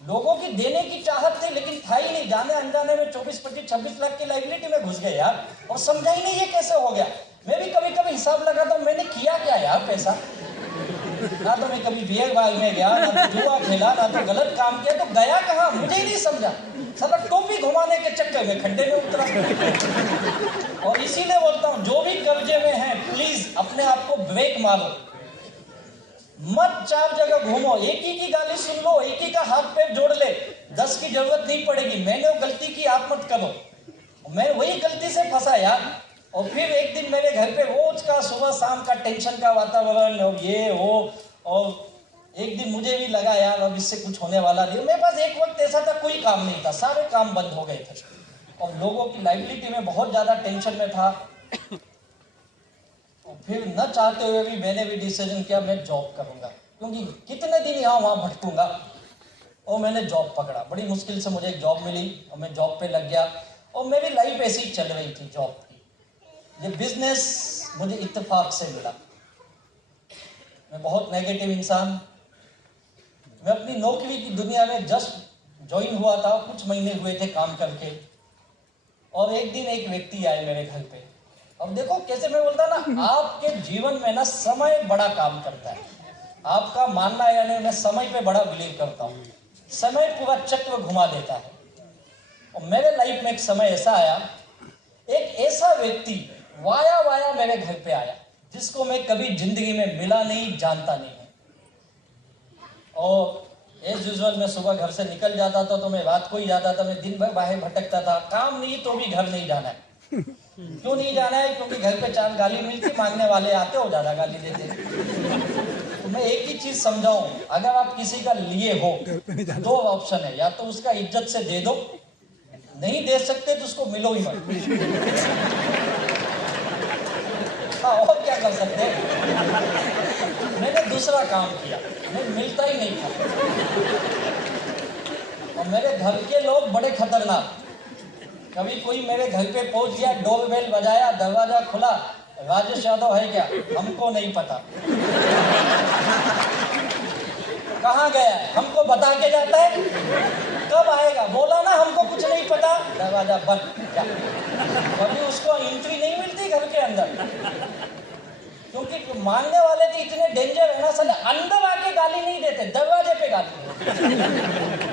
लोगों की देने की चाहत थी, लेकिन था ही नहीं। जाने अनजाने में 24-25-26 लाख की लाइबिलिटी में घुस गए यार, और समझा ही नहीं ये कैसे हो गया। मैं भी कभी कभी हिसाब लगाता हूँ, मैंने किया क्या यार पैसा? ना तो मैं कभी बियर बाग में गया, ना तो जुआ खेला, ना तो गलत काम किया, तो गया कहाँ मुझे ही नहीं समझा। साला टोपी घुमाने के चक्कर में खड्डे में उतरा। और इसीलिए बोलता हूँ, जो भी कर्जे में है प्लीज अपने आप को ब्रेक मारो, मत 4 जगह घूमो, एक ही की गाली सुन लो, एक ही का हाथ पैर जोड़ ले, 10 की जरूरत नहीं पड़ेगी। मैंने वो गलती की, आप मत करो। मैं वही गलती से फंसा यार। और फिर एक दिन मेरे घर पे रोज का सुबह शाम का टेंशन का वातावरण, और ये वो। और एक दिन मुझे भी लगा यार अब इससे कुछ होने वाला नहीं। मेरे पास एक वक्त ऐसा था, कोई काम नहीं था, सारे काम बंद हो गए थे, और लोगों की लाइबिलिटी में बहुत ज्यादा टेंशन में था। और फिर न चाहते हुए भी मैंने भी डिसीजन किया, मैं जॉब करूंगा, क्योंकि कितने दिन यहाँ वहाँ भटकूंगा। और मैंने जॉब पकड़ा, बड़ी मुश्किल से मुझे एक जॉब मिली, और मैं जॉब पे लग गया। और मेरी लाइफ ऐसी चल रही थी जॉब की। ये बिजनेस मुझे इत्तेफाक से मिला। मैं बहुत नेगेटिव इंसान, मैं अपनी नौकरी की दुनिया में जस्ट ज्वाइन हुआ था, कुछ महीने हुए थे काम करके। और एक दिन एक व्यक्ति आए मेरे घर पे। अब देखो कैसे मैं बोलता ना, आपके जीवन में ना समय बड़ा काम करता है। आपका मानना है या नहीं, मैं समय पे बड़ा बिलीव करता हूँ। समय पूरा चक्र घुमा देता है। और मेरे लाइफ में एक समय ऐसा आया, एक ऐसा व्यक्ति वाया मेरे घर पे आया, जिसको मैं कभी जिंदगी में मिला नहीं, जानता नहीं है। और एज यूजुअल मैं सुबह घर से निकल जाता था तो मैं रात को ही जाता था। मैं दिन भर बाहर भटकता था, काम नहीं तो भी घर नहीं जाना है। क्यों नहीं जाना है? क्योंकि घर पे 4 गाली मिलती, मांगने वाले आते हो, ज्यादा गाली देते। तो मैं एक ही चीज समझाऊं, अगर आप किसी का लिए हो, 2 ऑप्शन है, या तो उसका इज्जत से दे दो, नहीं दे सकते तो उसको मिलो ही मत। हाँ, और क्या कर सकते हैं? मैंने दूसरा काम किया, मैं मिलता ही नहीं था। और मेरे घर के लोग बड़े खतरनाक। कभी कोई मेरे घर पे पहुंच गया, डोरबेल बजाया, दरवाजा खुला, राजेश यादव है क्या? हमको नहीं पता। कहाँ गया है? हमको बता के जाता है। कब आएगा? बोला ना हमको कुछ नहीं पता, दरवाजा बंद। कभी उसको एंट्री नहीं मिलती घर के अंदर, क्योंकि मांगने वाले तो इतने डेंजर है ना, साले अंदर आके गाली नहीं देते, दरवाजे पे गाली।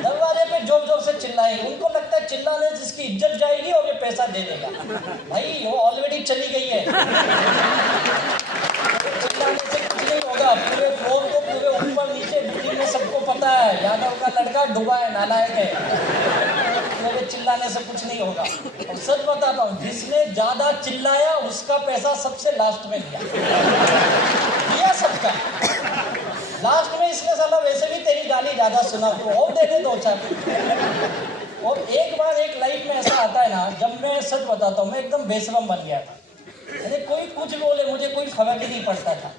दरवाजे पे जोर जोर से चिल्लाएंगे, उनको लगता है चिल्लाने से इसकी इज्जत जाएगी और ये पैसा दे देगा। भाई वो ऑलरेडी चली गई है, चिल्लाने से कुछ नहीं होगा। होता है, यादव का लड़का डूबा है, नालायक है, मेरे चिल्लाने से कुछ नहीं होगा। और सच बताता हूँ, जिसने ज्यादा चिल्लाया उसका पैसा सबसे लास्ट में दिया सबका। लास्ट में इसने साला वैसे भी तेरी गाली ज्यादा सुना, तो और दे दे 2-4। और एक बार एक लाइफ में ऐसा आता है ना, जब मैं सच बताता हूँ, मैं एकदम बेशरम बन गया था। अरे कोई कुछ बोले, मुझे कोई फर्क ही नहीं पड़ता था।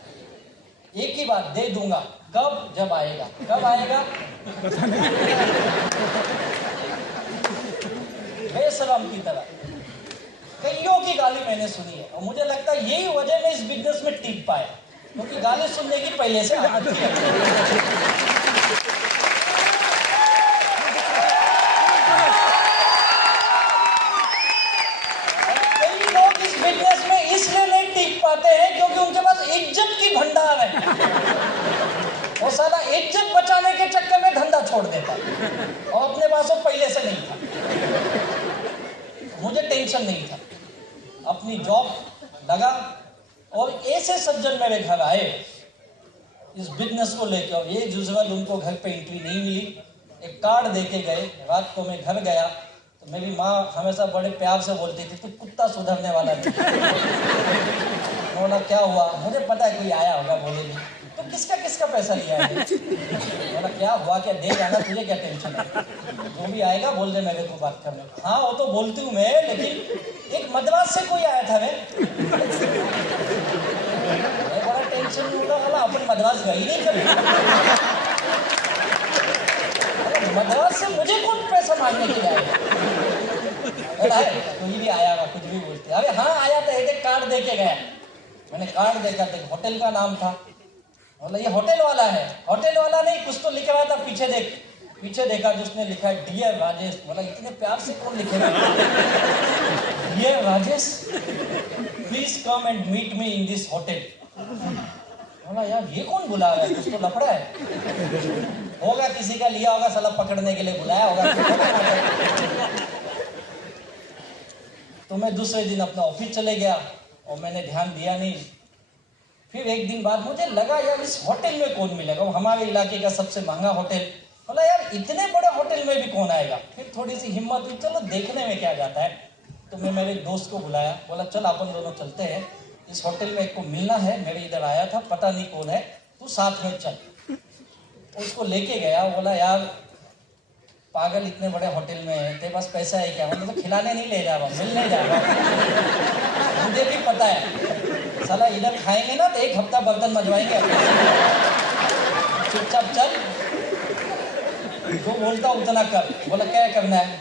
एक ही बात, दे दूंगा। कब? जब आएगा। कब आएगा? बेशरम की तरह कईयों की गाली मैंने सुनी है, और मुझे लगता है यही वजह मैं इस बिजनेस में टिक पाया, क्योंकि गाली सुनने की पहले से आदत है। बिजनेस में इसलिए नहीं टिक पाते हैं क्योंकि उनके पास इज्जत की भंडार है। वो साला इज्जत बचाने के चक्कर में धंधा छोड़ देता है, और अपने पास वो पहले से नहीं था। मुझे टेंशन नहीं था, अपनी जॉब लगा, और ऐसे सज्जन मेरे घर आए इस बिजनेस को लेकर, और ये यूजुअल उनको घर पे एंट्री नहीं मिली, एक कार्ड देके गए। रात को मैं घर गया तो मेरी माँ हमेशा बड़े प्यार से बोलती थी, तू कुत्ता सुधरने वाला नहीं। बोला क्या हुआ? मुझे पता है कोई आया होगा, बोलेगी तो किसका पैसा लिया है? बोला क्या हुआ, क्या दे जाना, तुझे क्या टेंशन है, जो भी आएगा बोल दे मेरे को बात करने। हाँ वो तो बोलती हूँ मैं, लेकिन एक मद्रास से कोई आया था मैं बड़ा टेंशन में होगा, बोला अपन मद्रास गई नहीं कभी, मद्रास से मुझे कौन पैसा मांगने के लिए आएगा? कोई भी आया होगा, कुछ भी बोलते। अरे हाँ आया था, एक कार्ड दे के गया। मैंने कार्ड देखा था, होटल का नाम था। बोला ये होटल वाला है। होटल वाला नहीं, कुछ तो लिखा हुआ था, पीछे देख। पीछे देखा जिसने लिखा है डियर राजेश। बोला इतने प्यार से कौन लिखेगा? Dear Rajesh, please come and meet me in this hotel. बोला यार ये कौन बुला रहा है, कुछ तो लफड़ा है, होगा किसी का लिया होगा, साला पकड़ने के लिए बुलाया होगा। तो मैं दूसरे दिन अपना ऑफिस चले गया, और मैंने ध्यान दिया नहीं। फिर एक दिन बाद मुझे लगा यार इस होटल में कौन मिलेगा, वो हमारे इलाके का सबसे महंगा होटल। बोला यार इतने बड़े होटल में भी कौन आएगा। फिर थोड़ी सी हिम्मत हुई, चलो देखने में क्या जाता है। तो मैं मेरे दोस्त को बुलाया, बोला चल अपन दोनों चलते हैं, इस होटल में एक को मिलना है, मेरे इधर आया था, पता नहीं कौन है, तू साथ में चल। उसको लेके गया। बोला यार पागल, इतने बड़े होटल में है, तेरे पास पैसा है क्या? मतलब तो खिलाने नहीं ले जा रहा, मिलने जा रहा। मुझे भी पता है साला इधर खाएंगे ना तो एक हफ्ता बर्तन मजवाएंगे। चुपचाप चल, जो बोलता उतना कर। बोला क्या करना है?